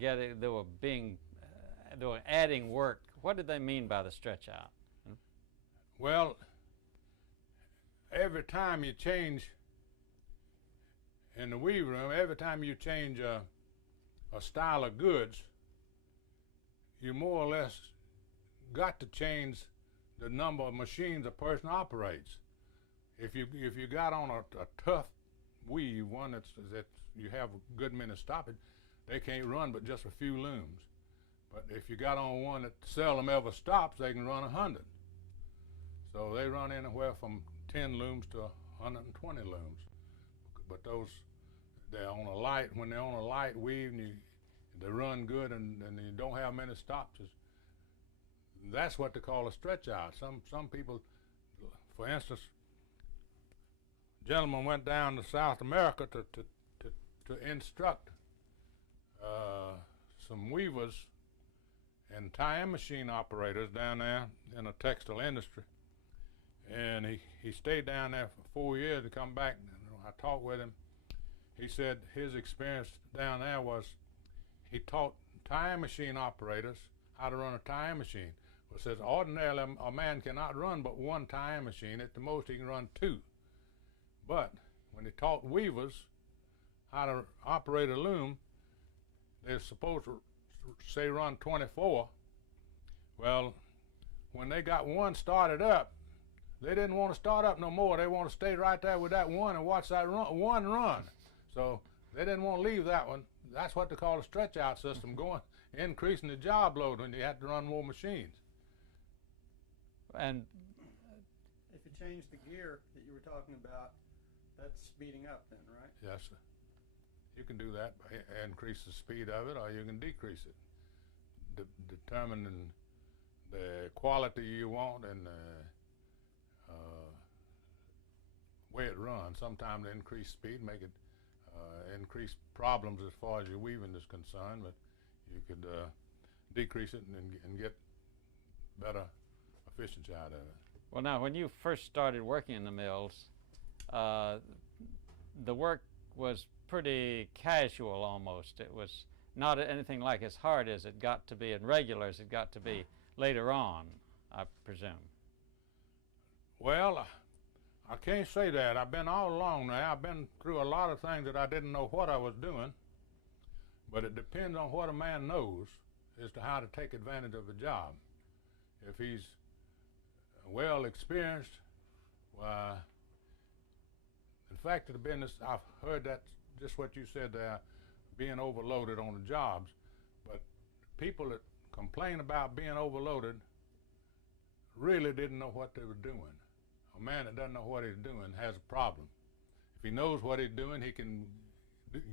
adding work. What did they mean by the stretch out? Well, every time you change in the weave room, every time you change a style of goods, you more or less got to change the number of machines a person operates. If you got on a tough weave, one that you have a good many stoppage, they can't run but just a few looms. But if you got on one that seldom ever stops, they can run 100. So they run anywhere from 10 looms to 120 looms. But they're on a light. When they're on a light weave, and they run good, and you don't have many stoppages. That's what they call a stretch out. Some people, for instance, gentlemen went down to South America to instruct some weavers and tie-in machine operators down there in the textile industry. And he stayed down there for 4 years to come back. And I talked with him. He said his experience down there was he taught tie-in machine operators how to run a tie-in machine. Well, says ordinarily a man cannot run but one tie-in machine. At the most he can run 2. But when he taught weavers how to operate a loom, they're supposed to say run 24. Well, when they got one started up, they didn't want to start up no more. They want to stay right there with that one and watch that one run. So they didn't want to leave that one. That's what they call a stretch out system, increasing the job load when you had to run more machines. And If you change the gear that you were talking about, that's speeding up then, right? Yes, sir. You can do that by increase the speed of it, or you can decrease it. Determining the quality you want and the way it runs. Sometimes the increased speed make it increase problems as far as your weaving is concerned, but you could decrease it and get better efficiency out of it. well, now, when you first started working in the mills, the work was pretty casual almost. It was not anything like as hard as it got to be and regular as it got to be later on, I presume. Well, I can't say that. I've been all along now. I've been through a lot of things that I didn't know what I was doing, but it depends on what a man knows as to how to take advantage of a job. If he's well experienced, why, in fact, of the business, I've heard that just what you said there, being overloaded on the jobs. But people that complain about being overloaded really didn't know what they were doing. A man that doesn't know what he's doing has a problem. If he knows what he's doing, he can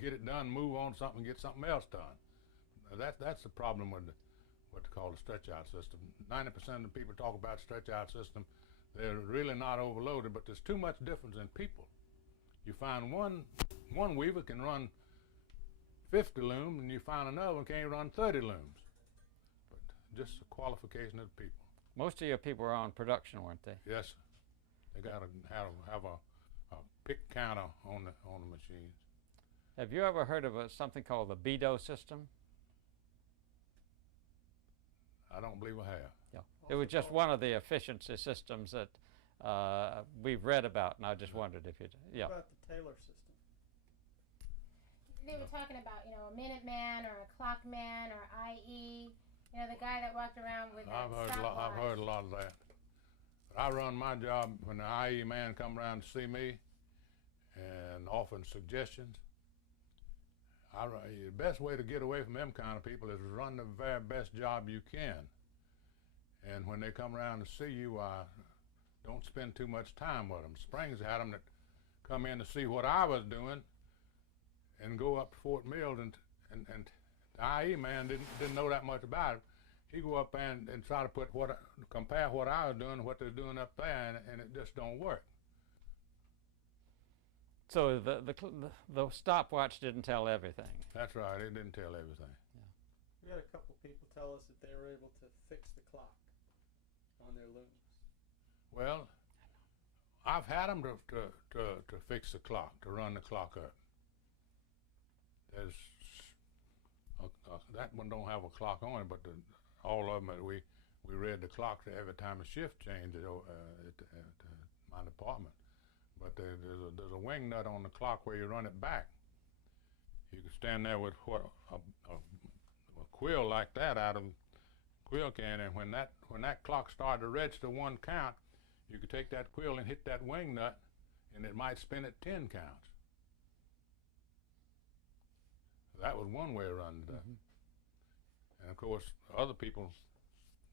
get it done, move on to something, get something else done. Now that's the problem with what they call the stretch-out system. 90% of the people talk about stretch-out system. They're really not overloaded, but there's too much difference in people. You find one weaver can run 50 looms, and you find another one can't run 30 looms. But just the qualification of the people. Most of your people were on production, weren't they? Yes, sir. They got to have a pick counter on the machines. Have you ever heard of something called the BDO system? I don't believe I have. Yeah. It was just one of the efficiency systems that we've read about, and I just wondered if you'd, yeah. What about the Taylor system? They were talking about, you know, a Minuteman or a Clockman or IE. You know, the guy that walked around with that I've heard a lot of that. But I run my job when the IE man come around to see me and offering suggestions. The best way to get away from them kind of people is to run the very best job you can. And when they come around to see you, don't spend too much time with them. Springs had them that come in to see what I was doing and go up to Fort Mills, and the IE man didn't know that much about it. He go up and try to compare what I was doing and what they're doing up there, and it just don't work. So the stopwatch didn't tell everything. That's right, it didn't tell everything. We had a couple people tell us that they were able to fix the clock on their looms. Well, I've had them to fix the clock, to run the clock up. There's that one don't have a clock on it, but all of them we read the clocks every time a shift changed at my department. But there's a wing nut on the clock where you run it back. You can stand there with a quill like that out of quill can, and when that clock started to register one count, you could take that quill and hit that wing nut, and it might spin at 10 counts. That was one way around it. And of course, other people,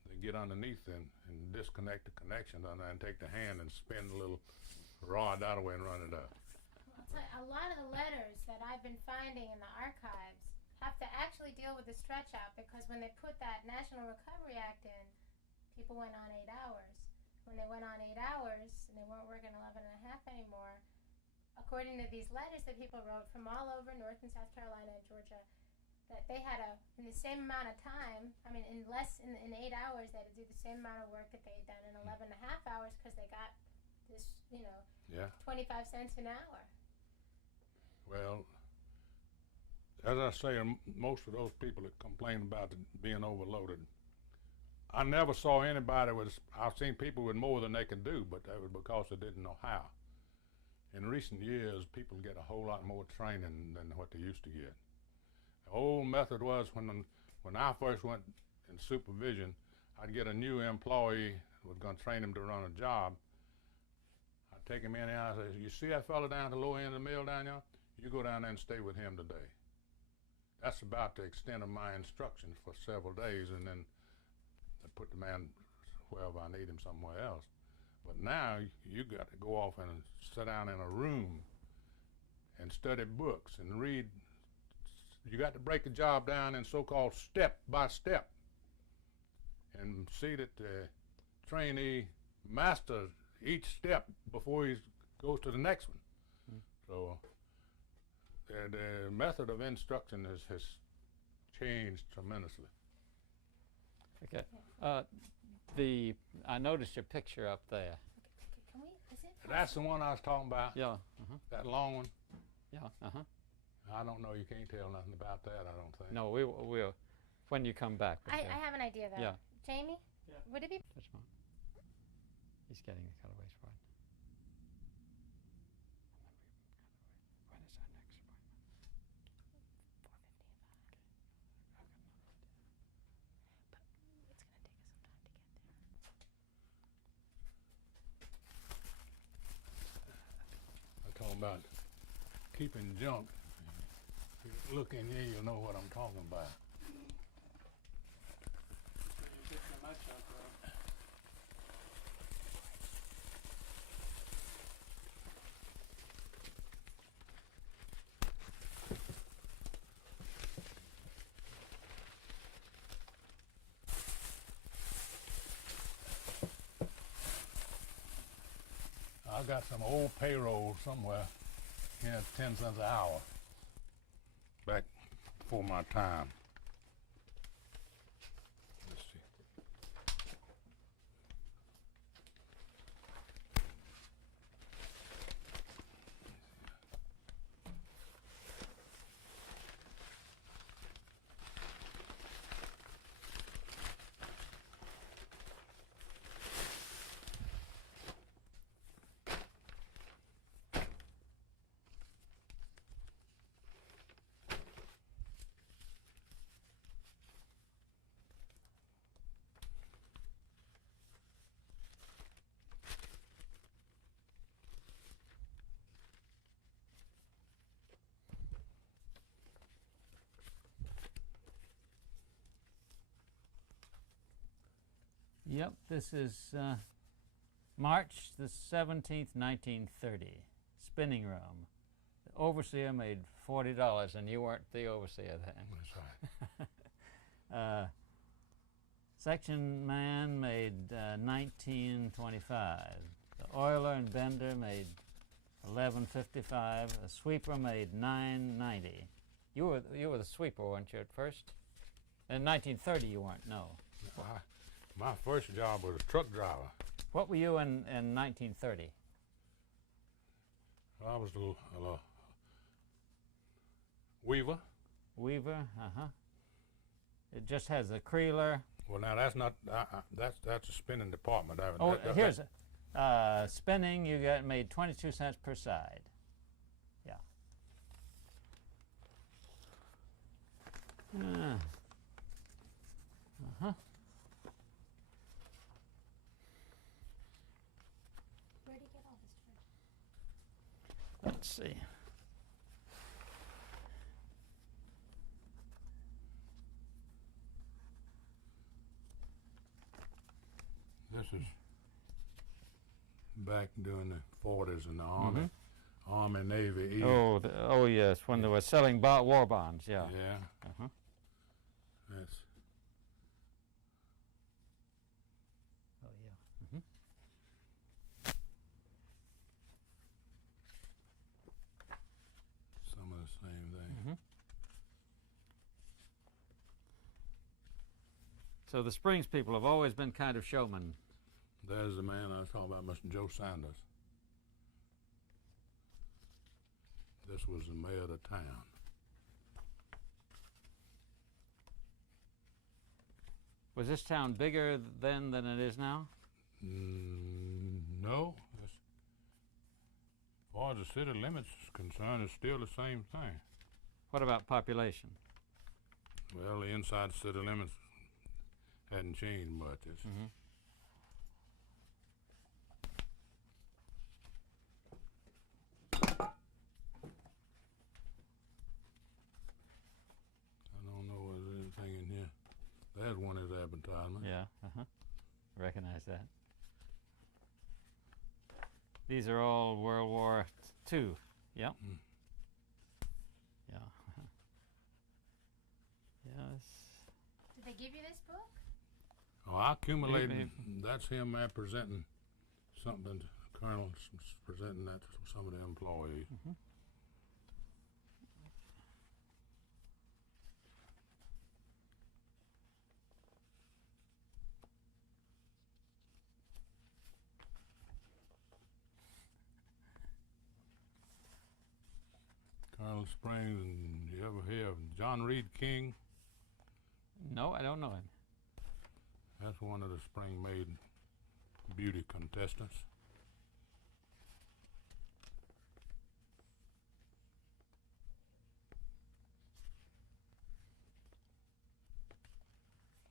they get underneath and disconnect the connection and take the hand and spin the little rod out of the way and run it up. I'll tell you, a lot of the letters that I've been finding in the archives have to actually deal with the stretch out, because when they put that National Recovery Act in, people went on 8 hours. When they went on 8 hours and they weren't working 11 and a half anymore, according to these letters that people wrote from all over North and South Carolina and Georgia, that they had in the same amount of time, I mean in 8 hours, they had to do the same amount of work that they had done in 11 and a half hours, because they got this, 25 cents an hour. Well, as I say, most of those people that complain about being overloaded, I never saw anybody I've seen people with more than they can do, but that was because they didn't know how. In recent years, people get a whole lot more training than what they used to get. The old method was when I first went in supervision, I'd get a new employee who was going to train him to run a job. I'd take him in and I'd say, you see that fella down at the lower end of the mill down there? You go down there and stay with him today. That's about the extent of my instructions for several days, and then I put the man wherever I need him somewhere else. But now you got to go off and sit down in a room and study books and read. You got to break the job down in so-called step by step and see that the trainee masters each step before he goes to the next one. So the method of instruction has changed tremendously. Okay. I noticed your picture up there. Okay, can we, is it That's the one I was talking about. Yeah. That long one. Yeah. I don't know. You can't tell nothing about that, I don't think. No, we'll when you come back. I have an idea though. Yeah. Jamie? Yeah. Would it be That's fine. He's getting the cutaways right. When is our next appointment? 4:55? But it's gonna take us some time to get there. I'm talking about keeping junk. If you look in here, you'll know what I'm talking about. You're getting my junk right. I got some old payroll somewhere. Yeah, 10 cents an hour. Back before my time. Let's see. Yep, this is March the 17th, 1930. Spinning room. The overseer made $40, and you weren't the overseer then. That's right. Section man made $19.25. The oiler and bender made $11.55. A sweeper made $9.90. You were the sweeper, weren't you, at first? In 1930, you weren't. No. My first job was a truck driver. What were you in 1930? I was a weaver. Weaver. It just has a creeler. Well, now that's not that's a spinning department. Here's spinning. You got made 22 cents per side. Yeah. Where do you get all this from? Let's see. This is back during the 40s in the Army, Army, Navy, East. Oh yes, when they were selling war bonds. Yeah. Yeah. That's Oh yeah. some of the same thing. So the Springs people have always been kind of showmen. There's the man I was talking about, Mr. Joe Sanders. This was the mayor of the town. Was this town bigger then than it is now? No. As far as the city limits is concerned, it's still the same thing. What about population? Well, the inside city limits hadn't changed much. It's I don't know if there's anything in here. There's one of his advertisements. Yeah. Recognize that. These are all World War II. Yep. Yeah. Yes. Did they give you this book? Oh, I accumulated. That's him presenting something. The colonel presenting that to some of the employees. Colonel Springs, and you ever hear of John Reed King? No, I don't know him. That's one of the spring-made beauty contestants.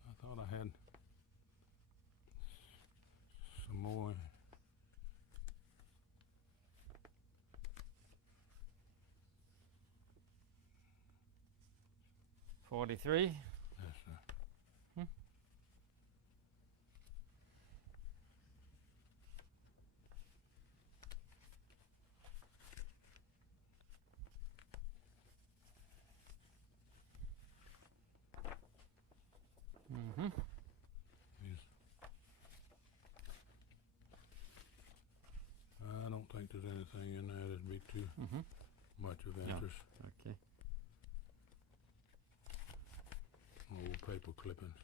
I thought I had some more. $43. Yes, sir. Yes. I don't think there's anything in there that'd be too much of interest. Okay. Old paper clippings.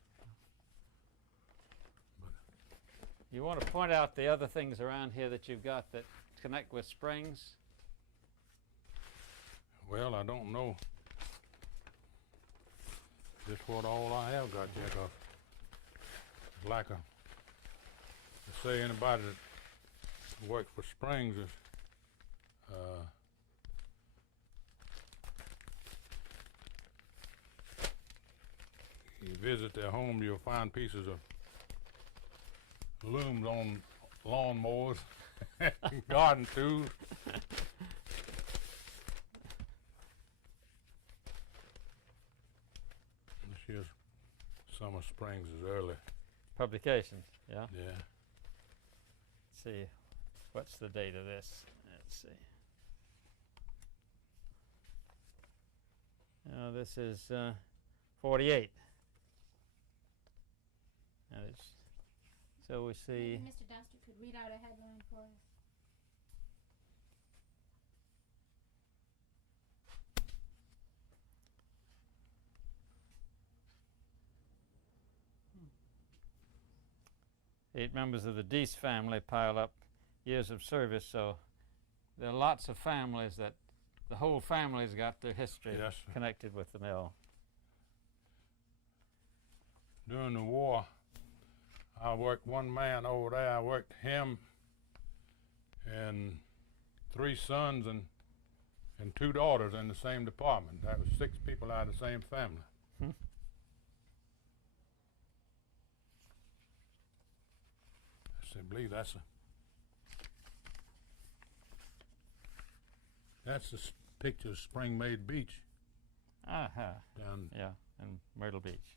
You want to point out the other things around here that you've got that connect with springs? Well, I don't know just what all I have got yet. Like to say anybody that works for Springs is you visit their home, you'll find pieces of looms on lawnmowers, garden tools. This here's some of Springs' early. Publications, yeah. Yeah. Let's see, what's the date of this? Let's see. This is 48. And it's, so we see. Maybe Mr. Doster could read out a headline for us. Eight members of the Deese family pile up years of service, so there are lots of families that the whole family's got their history Yes, sir. connected with the mill. During the war, I worked one man over there. I worked him and 3 sons and 2 daughters in the same department. That was 6 people out of the same family. I believe that's the picture of Spring-Made Beach Aha, down. yeah, in Myrtle Beach.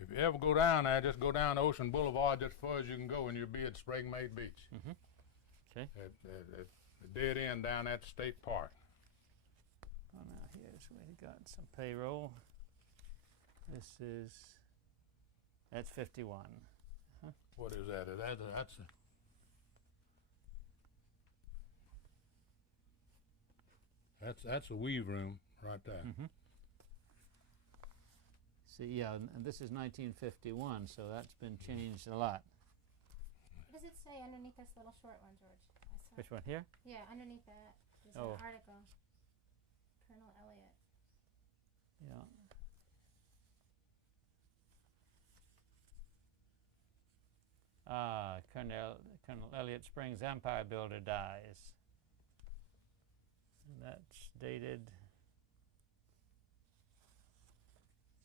If you ever go down there, just go down Ocean Boulevard just as far as you can go, and you'll be at Spring-Made Beach. Okay. At the dead end down at the State Park. Oh, now here's where we got some payroll. That's 51. What is that? That's a weave room right there. See, yeah, and this is 1951, so that's been changed a lot. What does it say underneath this little short one, George? I saw Which one here? Yeah, underneath that. There's Oh. an article. Colonel Elliott. Yeah. Colonel Elliott Springs Empire Builder dies. And that's dated.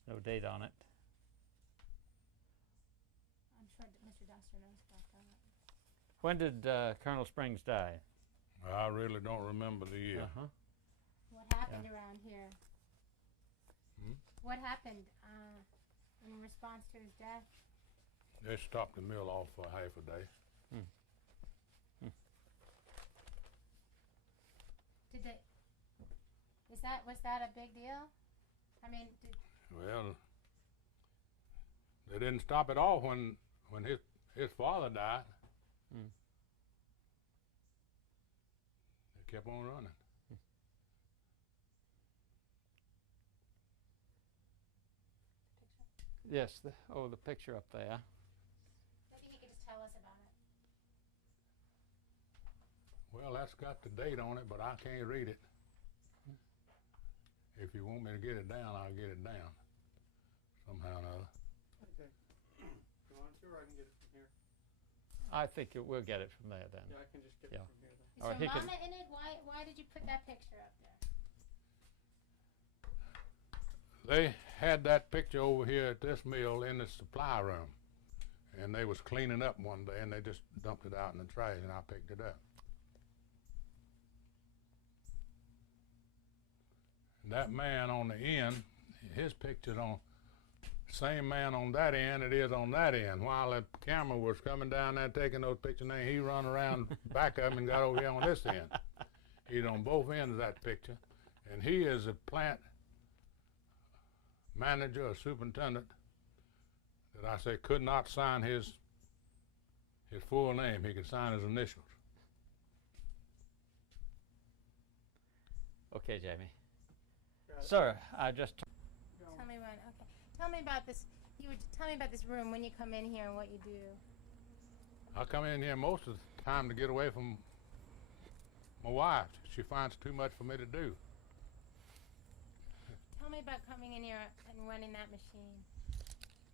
No date on it. I'm sure Mr. Doster knows about that. When did Colonel Springs die? I really don't remember the year. What happened around here? What happened in response to his death? They stopped the mill off for half a day. Did they? Was that a big deal? I mean, Well, they didn't stop at all when his father died. They kept on running. Yes, the picture up there. maybe he could just tell us about it. Well, that's got the date on it, but I can't read it. If you want me to get it down, I'll get it down somehow or another. Okay. You want to, or I can get it from here? I think we'll get it from there then. Yeah, I can just get Yeah. it from here then. Is Or your he could- mama in it? Why did you put that picture up there? They had that picture over here at this mill in the supply room, and they was cleaning up one day, and they just dumped it out in the trash, and I picked it up. That man on the end, his picture's on same man on that end it is on that end. While the camera was coming down there taking those pictures, and he run around back of him and got over here on this end. He's on both ends of that picture, and he is a plant manager or superintendent that I say could not sign his full name. He could sign his initials. Okay, Jamie. Got it. Sir, I just Tell me when. Okay. Tell me about this. You would tell me about this room when you come in here and what you do. I come in here most of the time to get away from my wife. She finds too much for me to do. Tell me about coming in here and running that machine.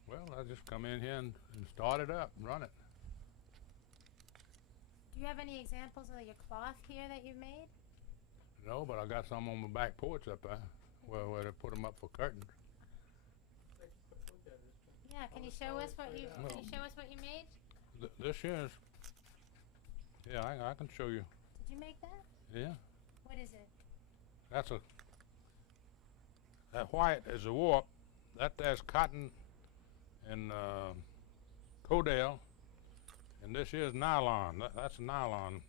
Well, I just come in here and start it up and run it. Do you have any examples of your cloth here that you've made? No, but I got some on my back porch up there where they put them up for curtains. Yeah, can you show us what you No. can you show us what you made? This here is, yeah, I can show you. Did you make that? Yeah, What is it? that white is a warp. There's cotton and Codell, and this here is nylon. That's a nylon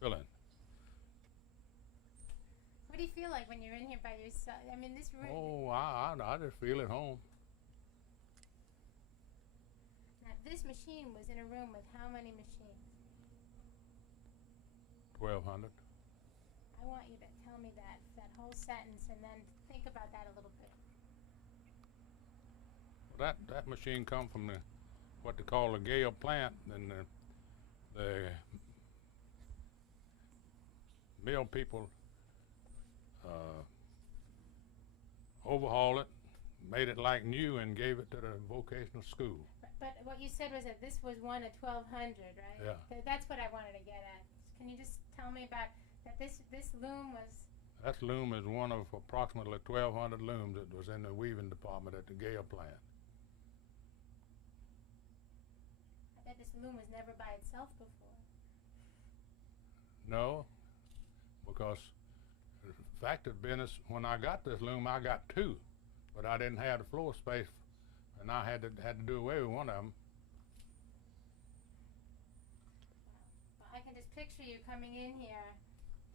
filling. What do you feel like when you're in here by yourself? I mean, this room. Oh, I just feel at home. Now, this machine was in a room with how many machines? 1,200. I want you to tell me that whole sentence and then think about that a little bit. That machine come from what they call the Gale plant, and the mill people overhauled it, made it like new, and gave it to the vocational school. But what you said was that this was one of 1,200, right? Yeah. That's what I wanted to get at. Can you just tell me about that? This loom was. That loom is one of approximately 1,200 looms that was in the weaving department at the Gale plant. I bet this loom was never by itself before. No, because the fact of business, when I got this loom, I got two, but I didn't have the floor space, and I had to do away with one of them. Well, I can just picture you coming in here,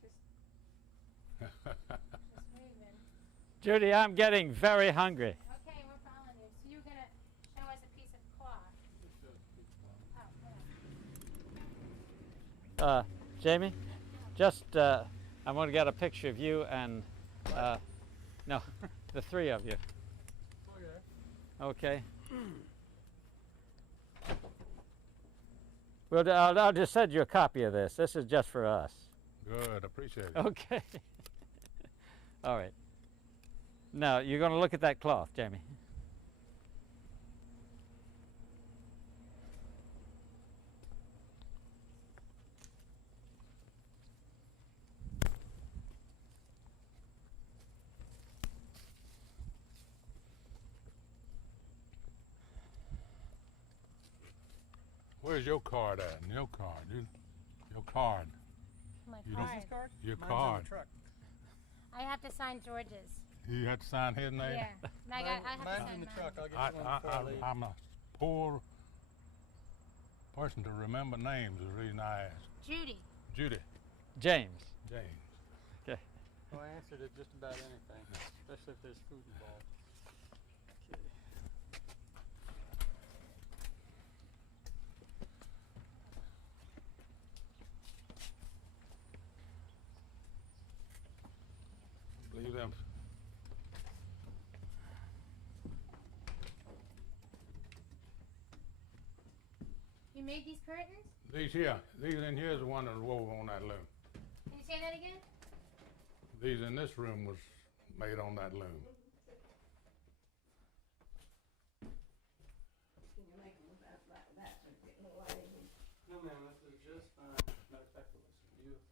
just weaving. Judy, I'm getting very hungry. Okay, we're following you. So you're gonna show us a piece of cloth. Oh, yeah. Jamie, just I'm going to get a picture of you and no, the three of you. Okay. Well, I'll just send you a copy of this. This is just for us. Good, appreciate it. Okay. All right. Now you're going to look at that cloth, Jamie. Where's your card at? Your card. Your card. My You don't- card. Card? Your Mine's card. in the truck. I have to sign George's. You had to sign his name? Yeah. And I have to Mine's sign in the mine. truck. I'll get you one before I leave. I'm a poor person to remember names, is the reason I asked. Judy. Judy. James. James. Okay. Well, I answered it just about anything, especially if there's food involved. Okay. Leave them. You made these curtains? These in here is the one that was wove on that loom. Can you say that again? These in this room was made on that loom. Can you make them like that so it get a little wavy? No, ma'am, this is just fine. Matter of fact, it looks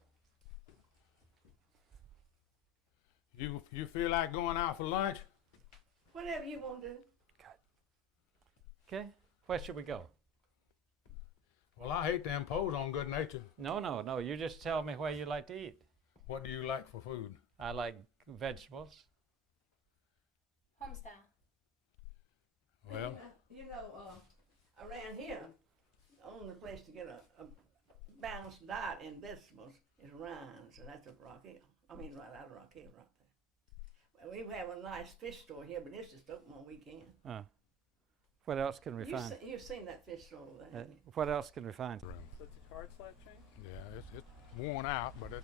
beautiful. You feel like going out for lunch? Whatever you want to do. Okay. Where should we go? Well, I hate to impose on good nature. No. You just tell me where you like to eat. What do you like for food? I like vegetables. Homestyle. Well, Around here, the only place to get a balanced diet in vegetables is Ryan's, and that's up Rock Hill. I mean, right out of Rock Hill, right there. Well, we have a nice fish store here, but it's just open on weekend. What else can we find? You've seen that fish store over there. haven't you? What else can we find? room. So it's a card slab chain? Yeah, it's worn out, but it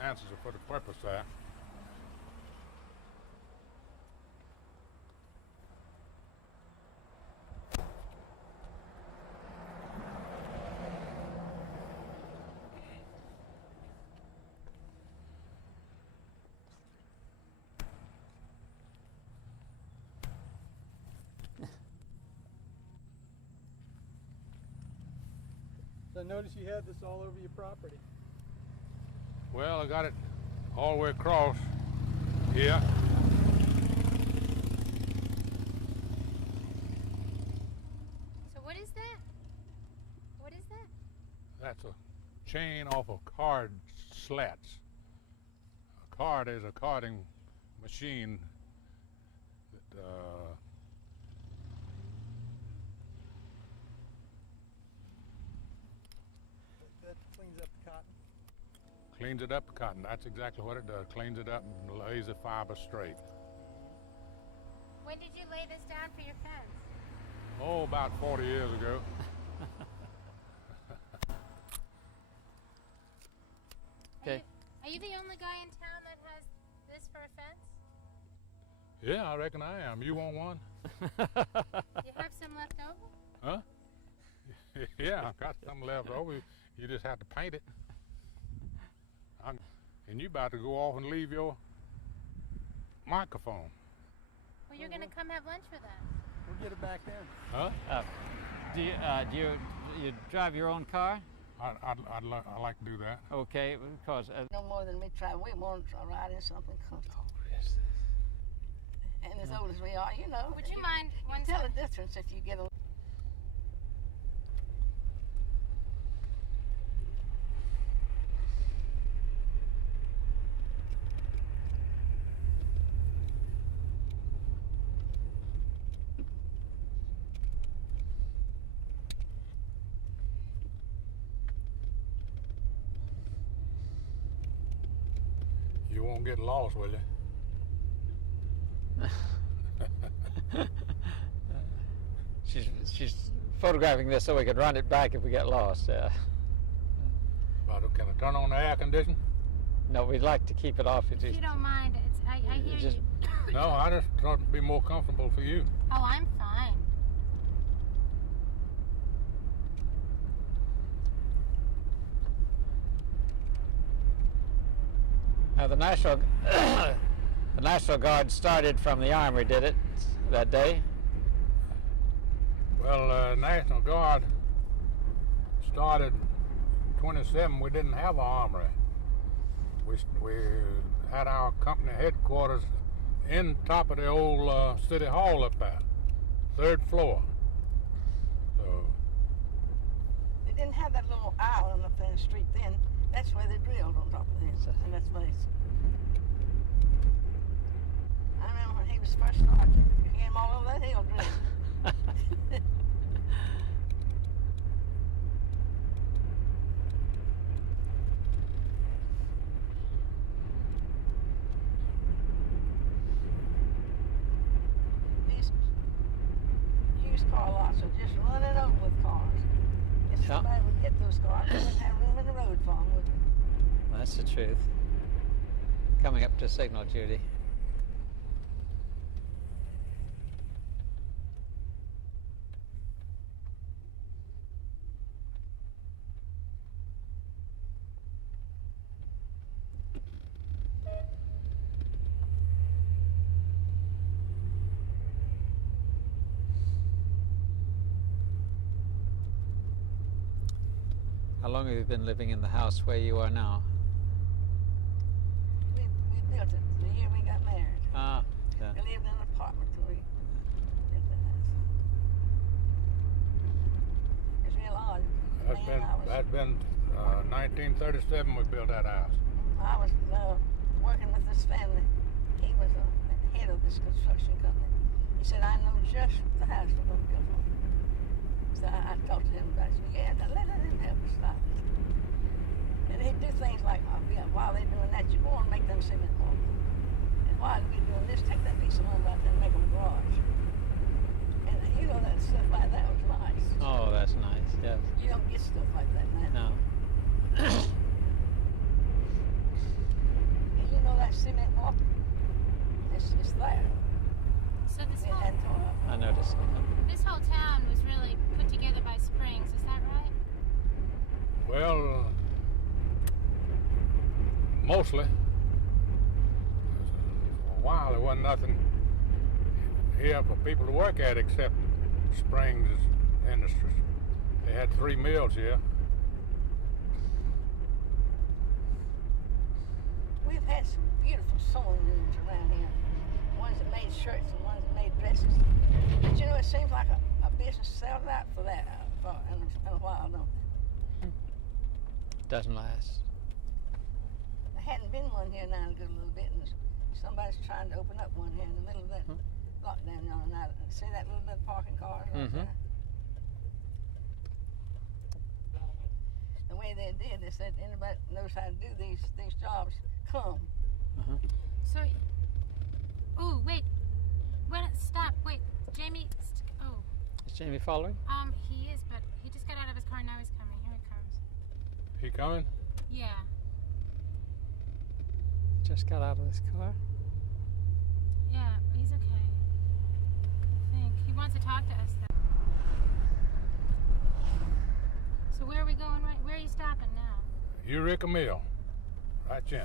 answers it for the purpose there. So I noticed you had this all over your property. Well, I got it all the way across here. So what is that? What is that? That's a chain off of card slats. A card is a carding machine that That cleans up the cotton. cleans it up, the cotton. That's exactly what it does. Cleans it up and lays the fiber straight. When did you lay this down for your fence? Oh, about 40 years ago. Okay. Are you the only guy in town that has this for a fence? Yeah, I reckon I am. You want one? You have some left over? Huh? Yeah, I got some left over. You just have to paint it. And you about to go off and leave your microphone. Well, you're going to come have lunch with us. We'll get it back then. Huh? Do you drive your own car? I'd like to do that. Okay, because No more than we try. We want to ride in something comfortable. And as old as we are, you know. Would you mind You one tell time? the difference if you get a. You won't get lost, will you? she's photographing this so we could run it back if we get lost. But can I turn on the air conditioning? No, we'd like to keep it off. If you don't mind, I hear just- you. No, I just thought it'd be more comfortable for you. Oh, I'm fine. Now the National the National Guard started from the Armory, did it, that day? Well, National Guard started in 27. We didn't have an armory. We had our company headquarters in top of the old city hall up there, 3rd floor. So They didn't have that little island up there in the street then. That's where they drilled on top of this. And that's base. I remember when he was first started. You hear him all over that hill drilling. These used car lots are just running over with cars. If Yeah. somebody would get those cars, they wouldn't have room in the road for them, would they? That's the truth. Coming up to signal, Judy. How long have you been living in the house where you are now? We built it the year we got married. Ah, yeah. We lived in an apartment till we built the house. It's real odd. that's been 1937 we built that house. I was working with this family. He was the head of this construction company. He said, I know just the house we're going to build for you. So I talked to him about it. He said, yeah, now let him help us stop it. And he'd do things like, while they're doing that, you go and make them cement walls. And while we're doing this, take that piece of lumber out there and make them a garage. And you know, that stuff like that was nice. Oh, that's nice, yes. You don't get stuff like that now. No. And you know that cement wall? It's there. So this It whole, hadn't torn up. I noticed. this whole town was really put together by Springs, is that right? Well, mostly. For a while, there wasn't nothing here for people to work at except Springs Industries. They had 3 mills here, had some beautiful sewing rooms around here. Ones that made shirts and ones that made dresses. But you know, it seems like a business settled out for that in a while, don't it? Doesn't last. There hadn't been one here now in a good little bit, and somebody's trying to open up one here in the middle of that lockdown the other night. See that little bit of parking cars right there? The way they did, they said anybody knows how to do these jobs, come. So, ooh, wait, stop, wait, Jamie, Is Jamie following? he is, but he just got out of his car, now he's coming, here he comes. He coming? Yeah. Just got out of this car. Yeah, he's okay. I think. He wants to talk to us though. So where are we going where are you stopping now? Eureka Mill. Right in.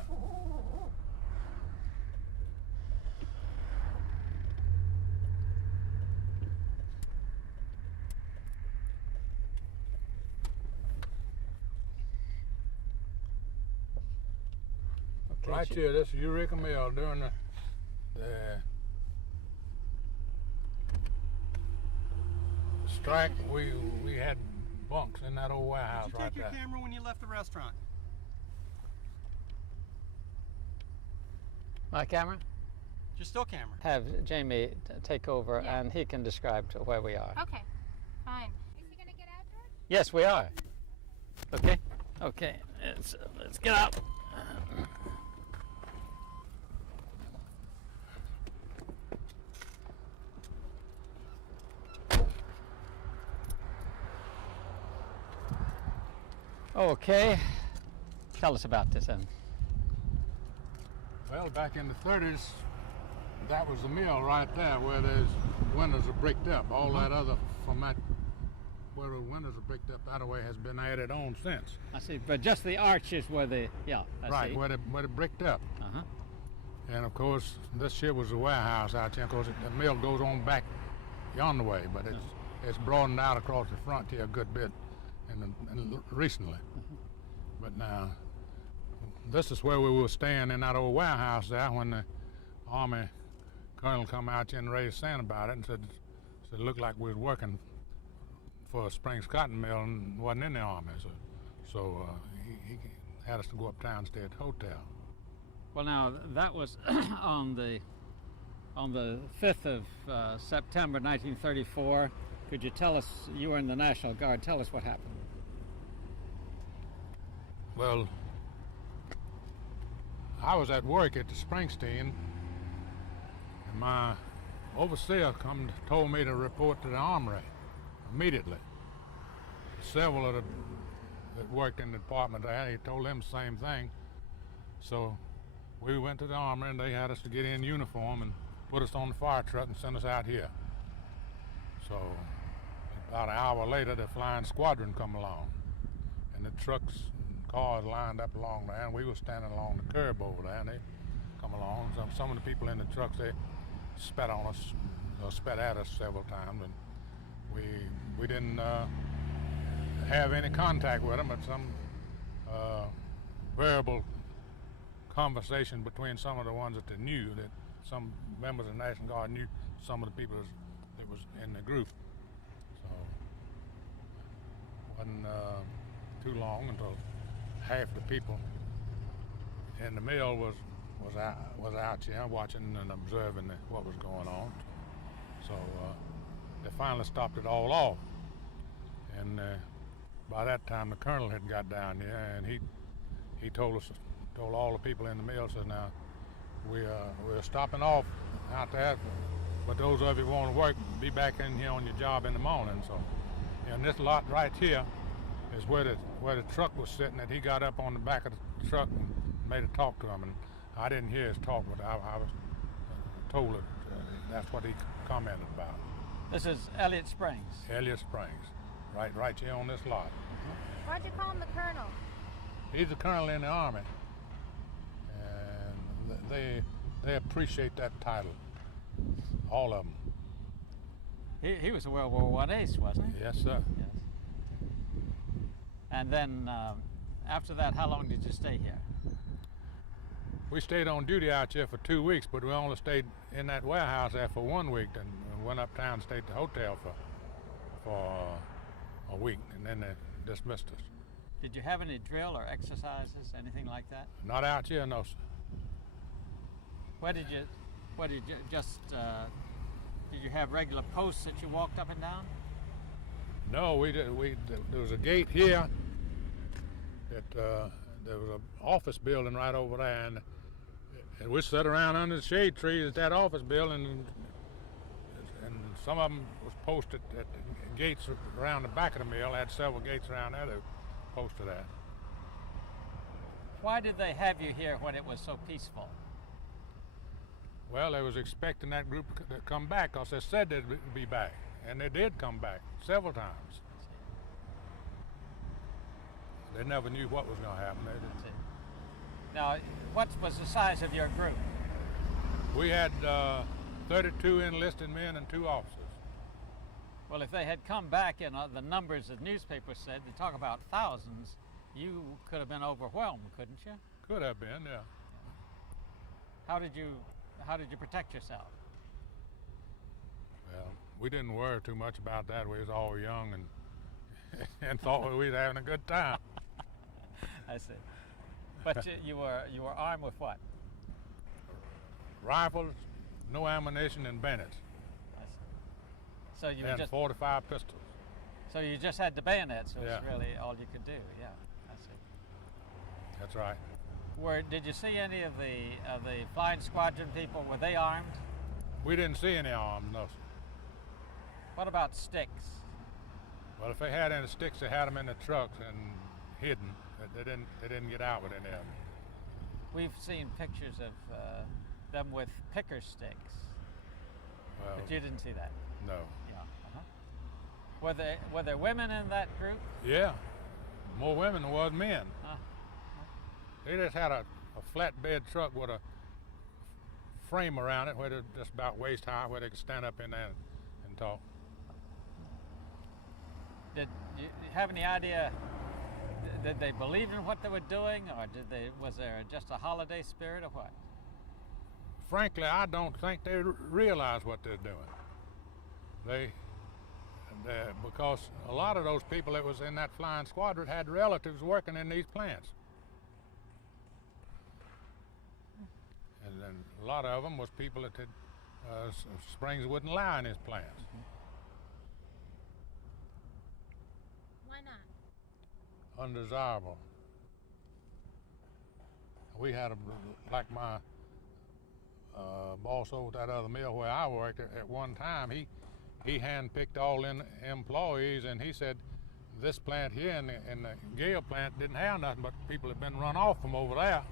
Okay, Right here, this is Eureka Mill during the strike. We had bunks in that old warehouse Did you right take your there. camera when you left the restaurant? My camera? Your still camera. Have Jamie take over, Yeah. and he can describe to where we are. Okay, fine. Is he gonna get out there? Yes, we are. Okay. Okay. Let's get out. Okay. Tell us about this then. Well, back in the 30s, that was the mill right there where those windows are bricked up. All that other from that where the windows are bricked up that way has been added on since. I see, but just the arches where the I see. Where they bricked up. And of course, this here was the warehouse out there. Of course, the mill goes on back yonder way, but it's broadened out across the front here a good bit, recently. But now, this is where we were staying in that old warehouse there when the Army colonel come out here and raised sand about it and said it looked like we was working for a Springs cotton mill and wasn't in the Army. So he had us to go uptown and stay at the hotel. Well, now that was on the 5th of September 1934. Could you tell us? You were in the National Guard. Tell us what happened. Well, I was at work at the Springsteen, and my overseer told me to report to the armory immediately. Several of that worked in the department there, he told them the same thing. So we went to the armory, and they had us to get in uniform and put us on the fire truck and send us out here. So about an hour later, the flying squadron come along, and the trucks and cars lined up along there, and we were standing along the curb over there, and they come along. Some of the people in the trucks, they spat on us, or spat at us several times, and we didn't have any contact with them, but some variable conversation between some of the ones that they knew, that some members of the National Guard knew some of the people that was in the group. So it wasn't too long until half the people in the mill was out here watching and observing what was going on. So they finally stopped it all off, and by that time the colonel had got down here, and he told all the people in the mill, says, now we're stopping off out there, but those of you who want to work, be back in here on your job in the morning. So, and this lot right here is where the truck was sitting, and he got up on the back of the truck and made a talk to him, and I didn't hear his talk, but I was told that that's what he commented about. This is Elliott Springs. Elliott Springs, right here on this lot. Why'd you call him the Colonel? He's a colonel in the Army, and they appreciate that title, all of them. He was a World War I ace, wasn't he? Yes, sir. Yes. And then after that, how long did you stay here? We stayed on duty out here for 2 weeks, but we only stayed in that warehouse there for 1 week, and went uptown and stayed at the hotel for a week, and then they dismissed us. Did you have any drill or exercises, anything like that? Not out here, no, sir. Did you have regular posts that you walked up and down? No, we did. There was a gate here. There was an office building right over there, and we sat around under the shade trees at that office building, and some of them was posted at the gates around the back of the mill. Had several gates around there that posted at. Why did they have you here when it was so peaceful? Well, they was expecting that group to come back, because they said they'd be back, and they did come back several times. They never knew what was going to happen. Now, what was the size of your group? We had 32 enlisted men and 2 officers. Well, if they had come back in the numbers the newspapers said, they talk about thousands, you could have been overwhelmed, couldn't you? Could have been, yeah. How did you protect yourself? Well, we didn't worry too much about that. We was all young and thought we was having a good time. I see. But you were armed with what? Rifles, no ammunition, and bayonets. I see. So you and just 45 pistols. So you just had the bayonets. Was Yeah. really all you could do. Yeah, I see. That's right. Did you see any of the flying squadron people? Were they armed? We didn't see any arms, no, sir. What about sticks? Well, if they had any sticks, they had them in the trucks and hidden. They didn't get out with any of them. We've seen pictures of them with picker sticks, Well, but you didn't see that. no. Yeah. Uh-huh. Were there women in that group? Yeah, more women than was men. Huh. They just had a flatbed truck with a frame around it, where they're just about waist high, where they could stand up in there and talk. Did you have any idea? Did they believe in what they were doing, or was there just a holiday spirit, or what? Frankly, I don't think they realize what they're doing. Because a lot of those people that was in that flying squadron had relatives working in these plants. And then a lot of them was people that had, springs wouldn't lie in his plants. Why not? Undesirable. We had like my boss over at that other mill where I worked at one time, he handpicked all in employees, and he said this plant here and the Gale plant didn't have nothing but people had been run off from over there.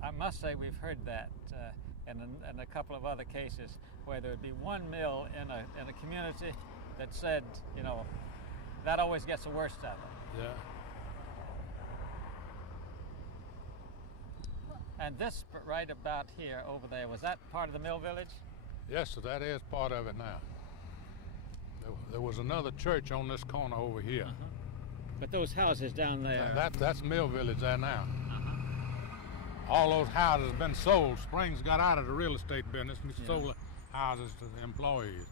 I must say we've heard that in a couple of other cases where there would be one mill in a community that said, you know, that always gets the worst of it. Yeah. And this right about here, over there, was that part of the mill village? Yes, sir, that is part of it now. There was another church on this corner over here. But those houses down there. That's mill village there now. All those houses have been sold. Springs got out of the real estate business and sold houses to the employees.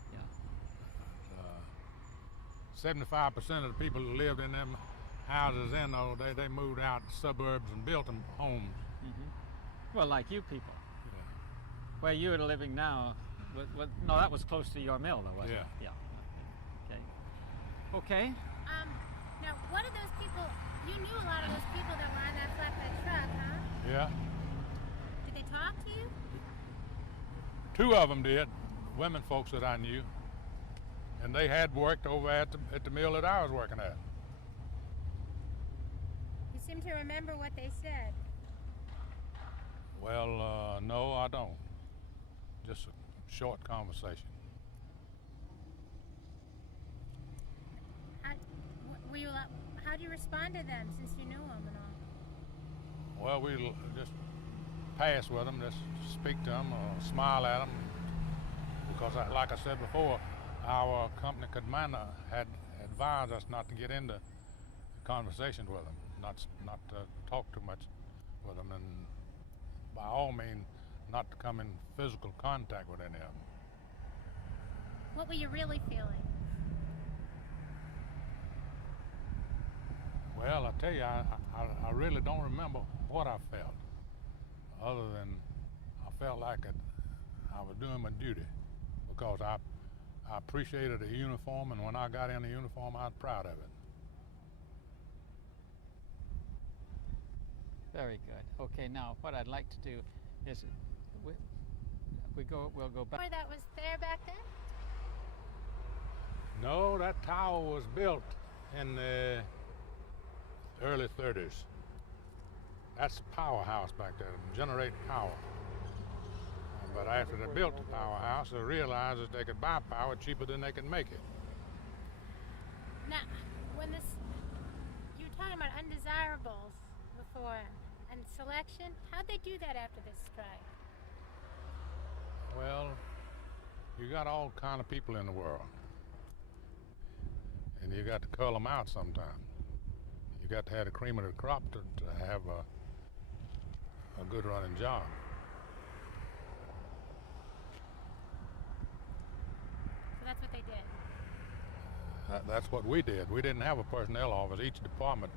Yeah. 75% of the people who lived in them houses then, though, they moved out to suburbs and built them homes. Well, like you people. Yeah. Where you're living now, no, that was close to your mill, though, wasn't it? Yeah. Yeah. Okay. Now, what are those people? You knew a lot of those people that were on that flatbed truck, huh? Yeah. Did they talk to you? 2 of them did, women folks that I knew. And they had worked over at the mill that I was working at. You seem to remember what they said. Well, no, I don't. Just a short conversation. How do you respond to them since you knew them and all? Well, we just pass with them, just speak to them, or smile at them. Because, like I said before, our company commander had advised us not to get into conversations with them. not to talk too much with them, and by all means, not to come in physical contact with any of them. What were you really feeling? Well, I tell you, I really don't remember what I felt, other than I felt like I was doing my duty, because I appreciated the uniform, and when I got in the uniform, I was proud of it. Very good. Okay, now what I'd like to do is we'll go back. Or that was there back then? No, that tower was built in the early 30s. That's the powerhouse back there, generate power. But after they built the powerhouse, they realized that they could buy power cheaper than they could make it. Now, when you were talking about undesirables before and selection, how'd they do that after this strike? Well, you got all kind of people in the world, and you got to cull them out sometime. You got to have the cream of the crop to have a good running job. So that's what they did. That's what we did. We didn't have a personnel office. Each department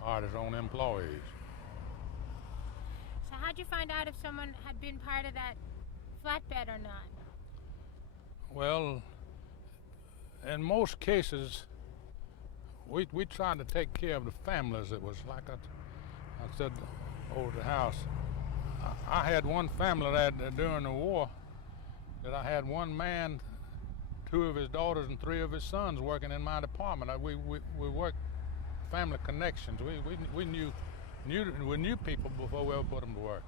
hired its own employees. So how'd you find out if someone had been part of that flatbed or not? Well, in most cases, we tried to take care of the families. It was like I said over the house. I had one family that during the war, that I had one man, 2 of his daughters and 3 of his sons working in my department. We worked family connections. We knew people before we ever put them to work.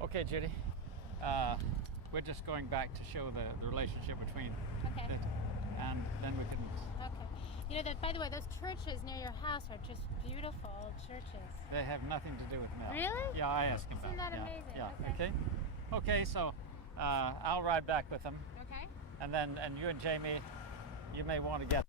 Okay, Judy. We're just going back to show the relationship between Okay. it, and then we can. Okay. You know, by the way, those churches near your house are just beautiful old churches. They have nothing to do with milk. Really? Yeah, I asked him Isn't that. that Yeah, amazing? Yeah. Okay. Okay, so I'll ride back with them, Okay. and you and Jamie, you may want to get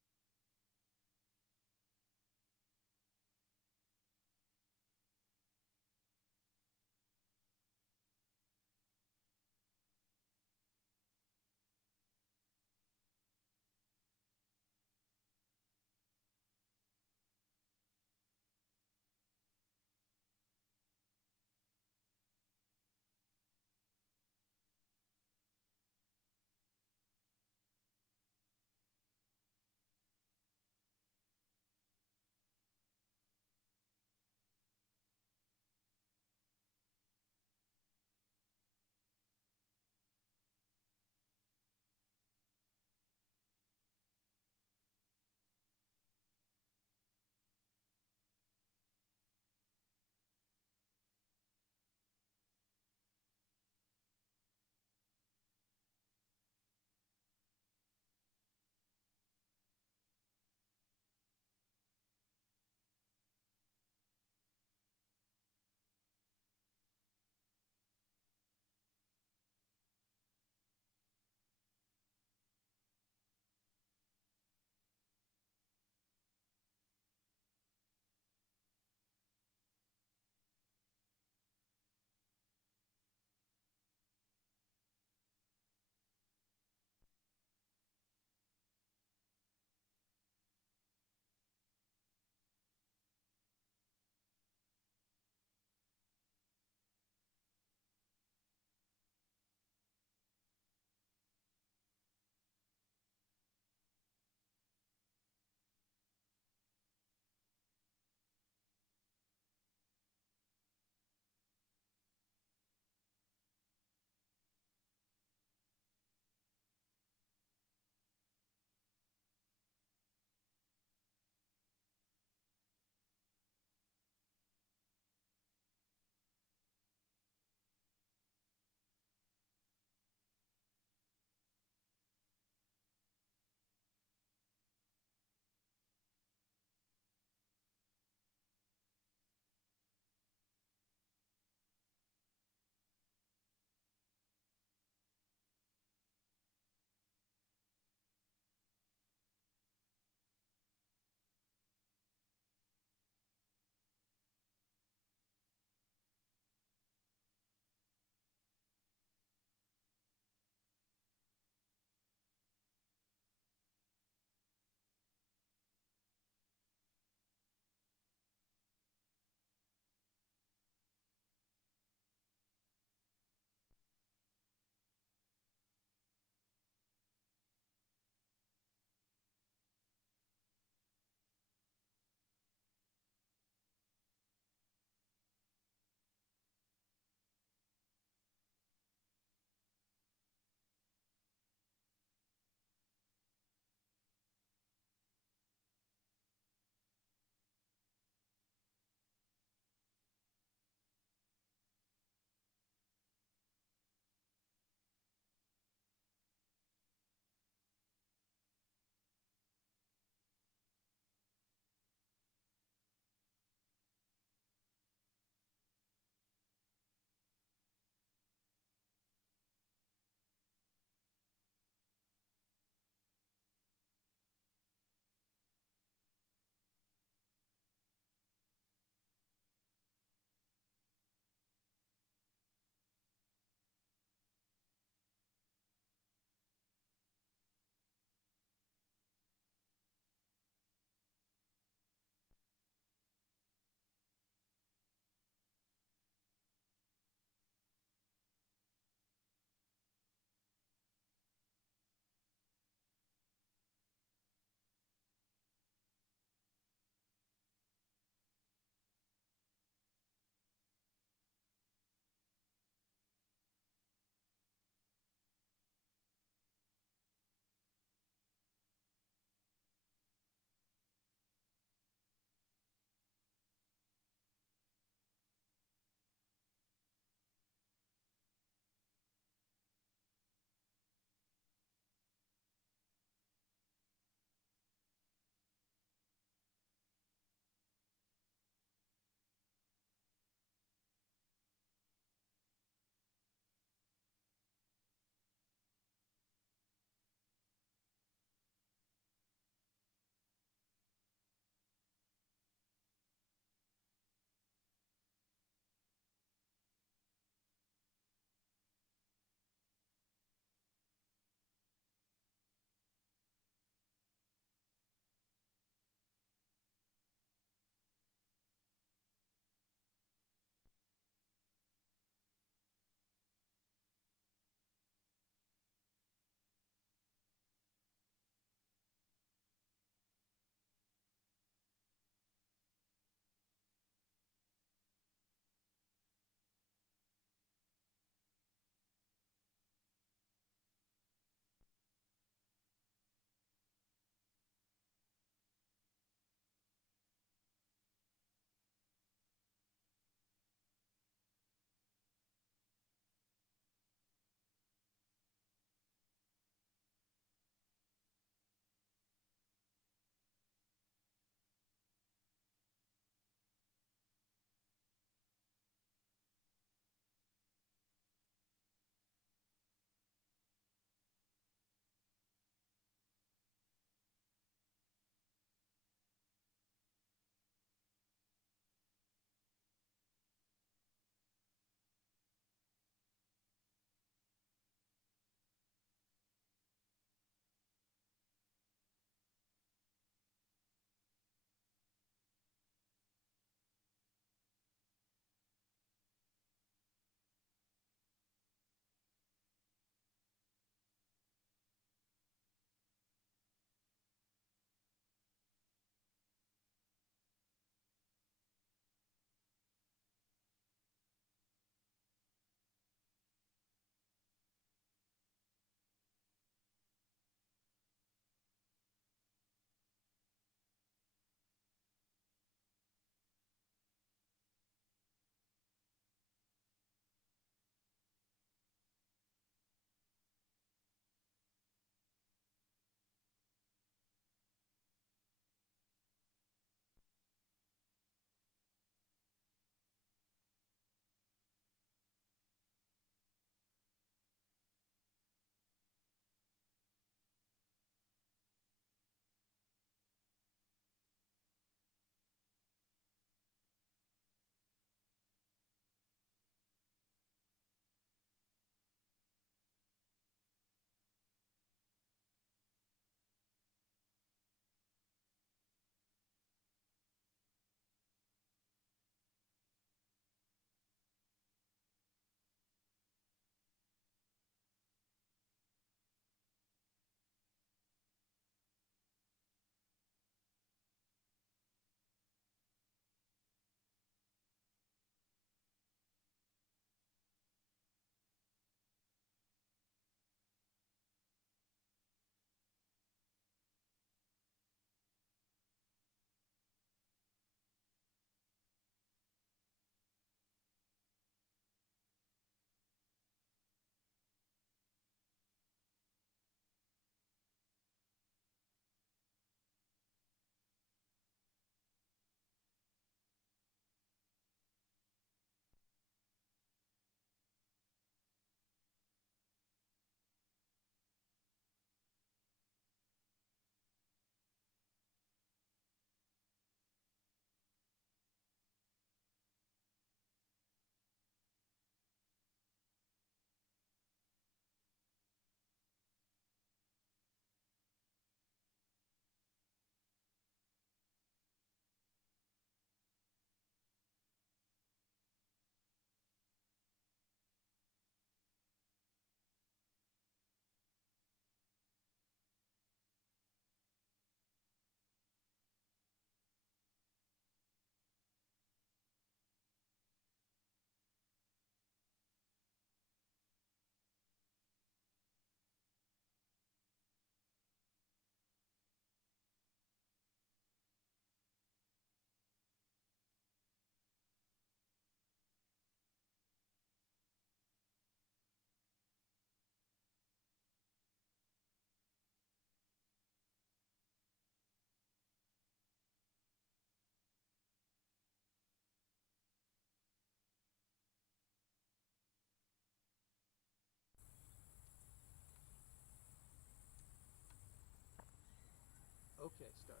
Okay, start.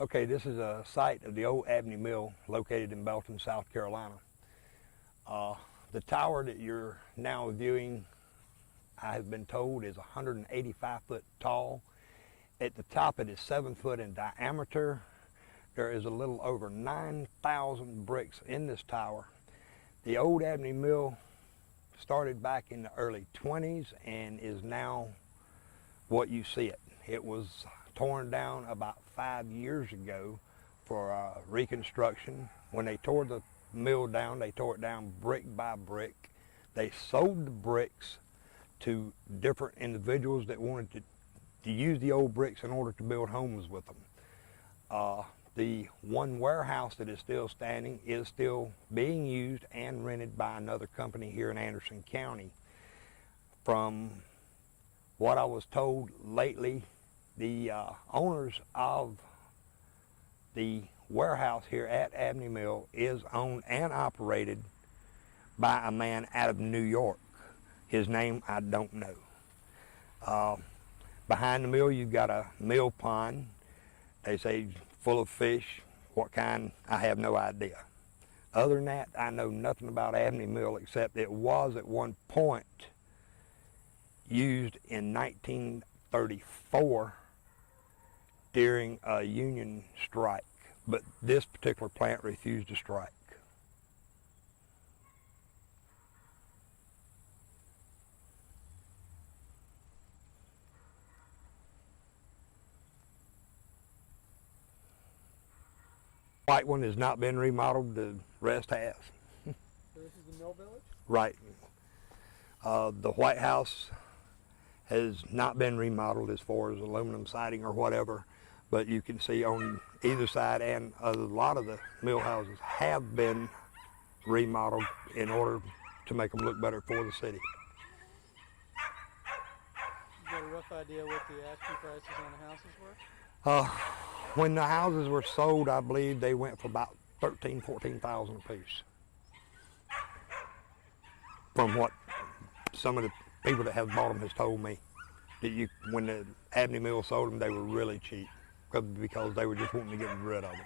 Okay, this is a site of the old Abney Mill located in Belton, South Carolina. The tower that you're now viewing, I have been told, is 185 foot tall. At the top it is 7 foot in diameter. There is a little over 9,000 bricks in this tower. The old Abney Mill started back in the early 20s and is now what you see it. It was torn down about 5 years ago for reconstruction. When they tore the mill down, they tore it down brick by brick. They sold the bricks to different individuals that wanted to use the old bricks in order to build homes with them. The one warehouse that is still standing is still being used and rented by another company here in Anderson County. From what I was told lately, the owners of the warehouse here at Abney Mill is owned and operated by a man out of New York. His name I don't know. Behind the mill you've got a mill pond. They say full of fish. What kind, I have no idea. Other than that, I know nothing about Abney Mill except it was at one point used in 1934 during a union strike, but this particular plant refused to strike. White one has not been remodeled, the rest has. So this is the mill village? Right. The White House has not been remodeled as far as aluminum siding or whatever, but you can see on either side, and a lot of the mill houses have been remodeled in order to make them look better for the city. You got a rough idea what the asking prices on the houses were? When the houses were sold, I believe they went for about $13,000, $14,000 a piece. From what some of the people that have bought them has told me, that when the Abney Mill sold them, they were really cheap because they were just wanting to get rid of them.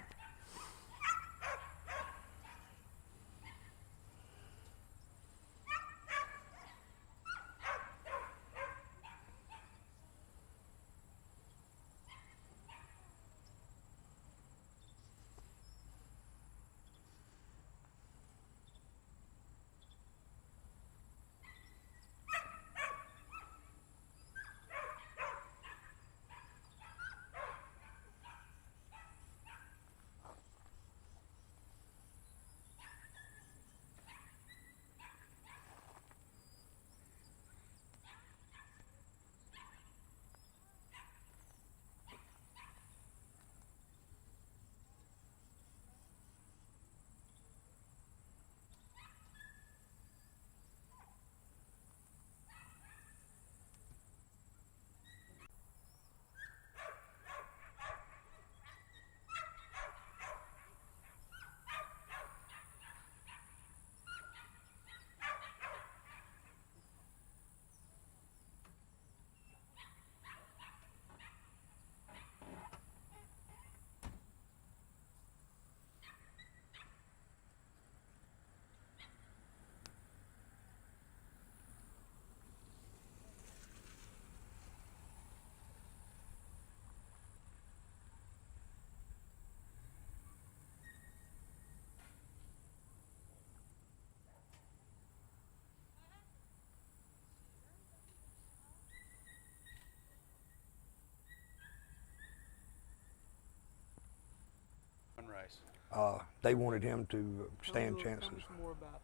They wanted him to stand chances. Tell me some more about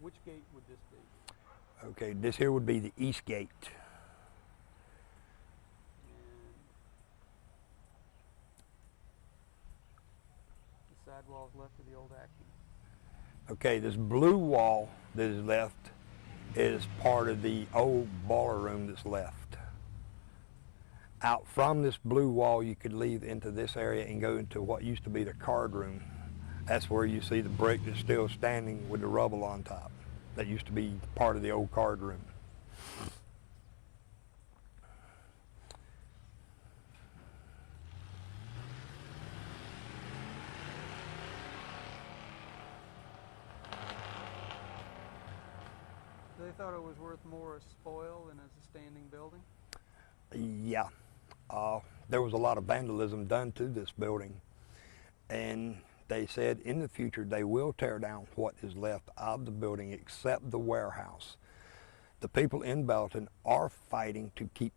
which gate would this be? Okay, this here would be the east gate. And the sidewalls left of the old Acme. Okay, this blue wall that is left is part of the old boiler room that's left. Out from this blue wall you could leave into this area and go into what used to be the card room. That's where you see the brick that's still standing with the rubble on top. That used to be part of the old card room. thought it was worth more as spoil than as a standing building. Yeah, there was a lot of vandalism done to this building, and they said in the future they will tear down what is left of the building except the warehouse. The people in Belton are fighting to keep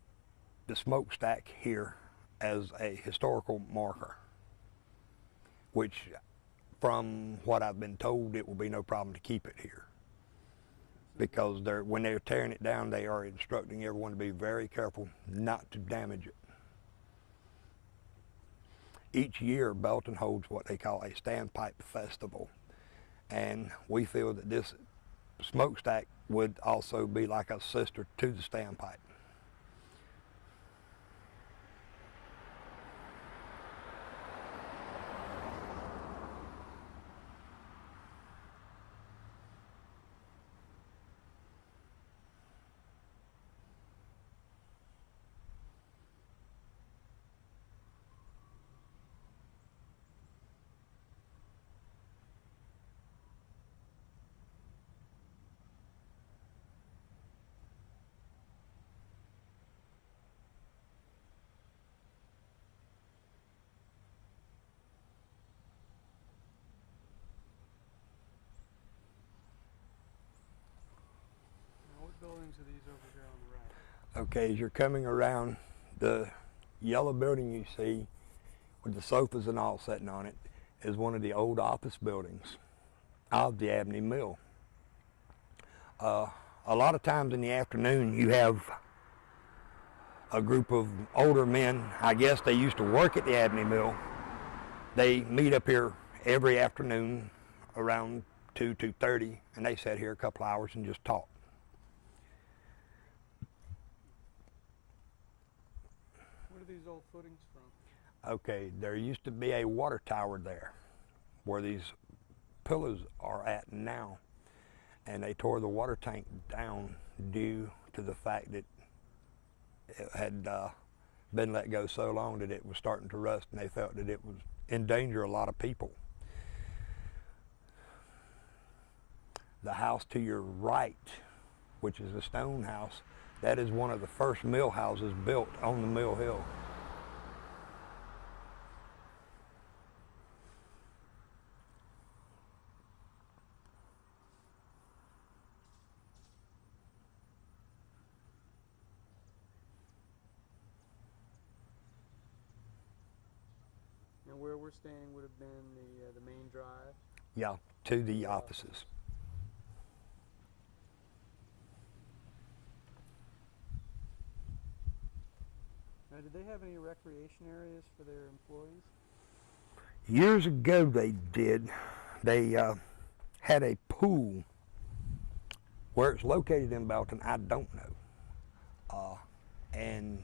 the smokestack here as a historical marker, which from what I've been told, it will be no problem to keep it here. Because when they're tearing it down, they are instructing everyone to be very careful not to damage it. Each year, Belton holds what they call a standpipe festival, and we feel that this smokestack would also be like a sister to the standpipe. Now, what buildings are these over here on the right? Okay, as you're coming around, the yellow building you see with the sofas and all sitting on it is one of the old office buildings of the Abney Mill. A lot of times in the afternoon you have a group of older men, I guess they used to work at the Abney Mill. They meet up here every afternoon around 2:30, and they sit here a couple hours and just talk. What are these old footings from? Okay, there used to be a water tower there where these pillars are at now, and they tore the water tank down due to the fact that it had been let go so long that it was starting to rust, and they felt that it was endanger a lot of people. The house to your right, which is a stone house, that is one of the first mill houses built on the mill hill. And where we're standing would have been the main drive. Yeah, to the offices. Now, did they have any recreation areas for their employees? Years ago they did. They had a pool. Where it's located in Belton, I don't know. And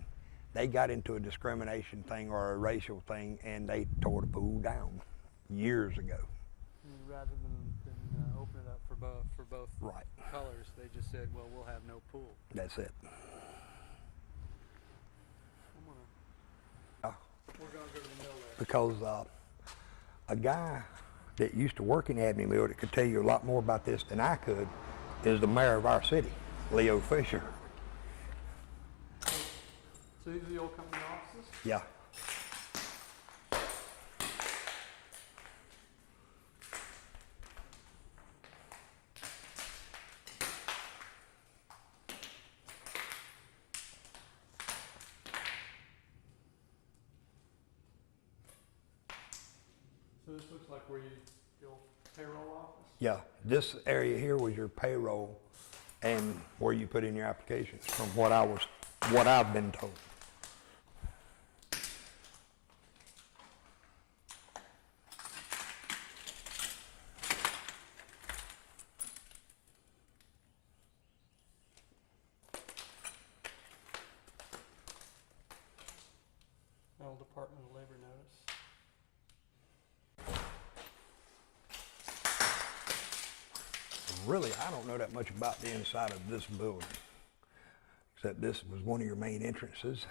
they got into a discrimination thing or a racial thing, and they tore the pool down years ago. Rather than open it up for both Right. colors, they just said, well, we'll have no pool. That's it. We're going to go to the mill there. Because a guy that used to work in Abney Mill that could tell you a lot more about this than I could is the mayor of our city, Leo Fisher. So these are the old company offices? Yeah. So this looks like where the old payroll office? Yeah, this area here was your payroll and where you put in your applications, from what I've been told. Old Department of Labor notice. Really, I don't know that much about the inside of this building, except this was one of your main entrances.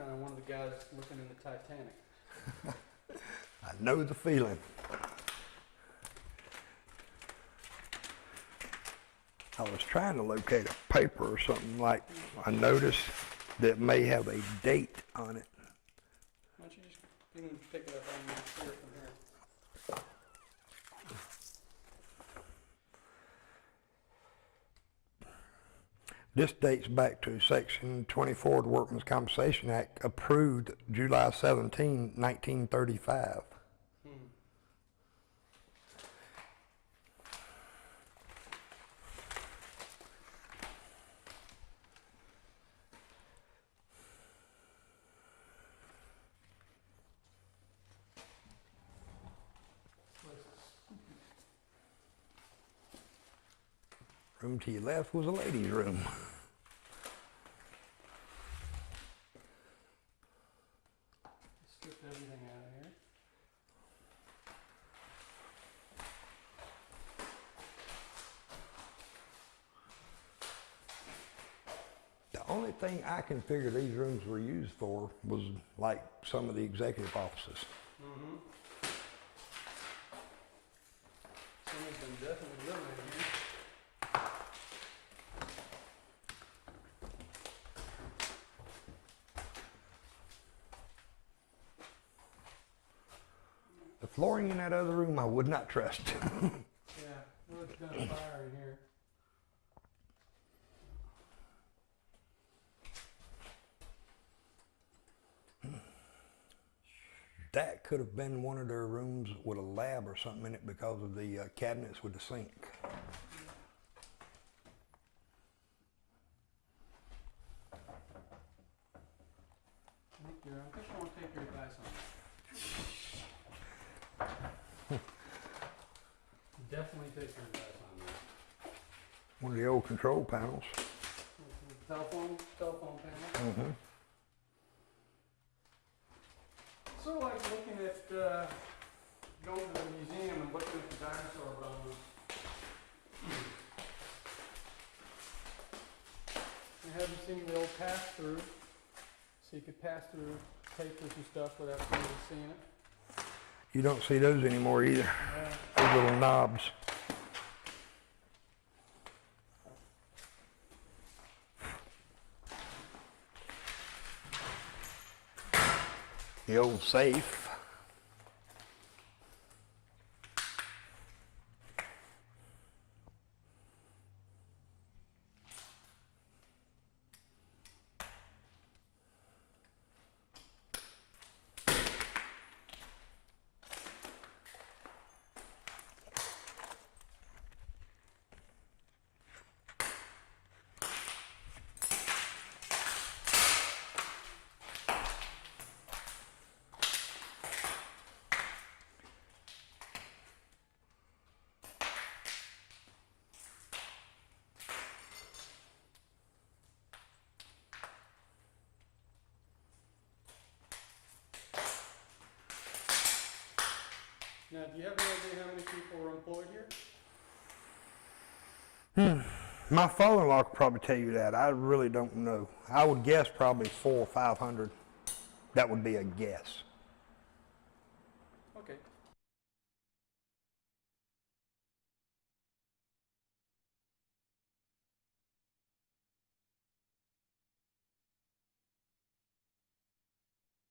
kind of one of the guys looking in the Titanic. I know the feeling. I was trying to locate a paper or something like I noticed that may have a date on it. Why don't you just you can pick it up on the here from here? This dates back to Section 24 of the Workmen's Compensation Act, approved July 17, 1935. Room to your left was a ladies' room. Strip everything out of here. The only thing I can figure these rooms were used for was like some of the executive offices. Mm-hmm. Someone's been definitely living in here. The flooring in that other room I would not trust. Yeah, well, it's got a fire in here. That could have been one of their rooms with a lab or something in it because of the cabinets with the sink. I think I want to take your advice on that. Definitely take your advice on that. One of the old control panels. Telephone panel. Mm-hmm. Sort of like looking at going to the museum and looking at the dinosaur bones. Have you seen the old pass-through? So you could pass through papers and stuff without somebody seeing it. You don't see those anymore either. Yeah. Those little knobs. The old safe. Now, do you have any idea how many people are employed here? My father-in-law could probably tell you that. I really don't know. I would guess probably 400 or 500. That would be a guess. Okay.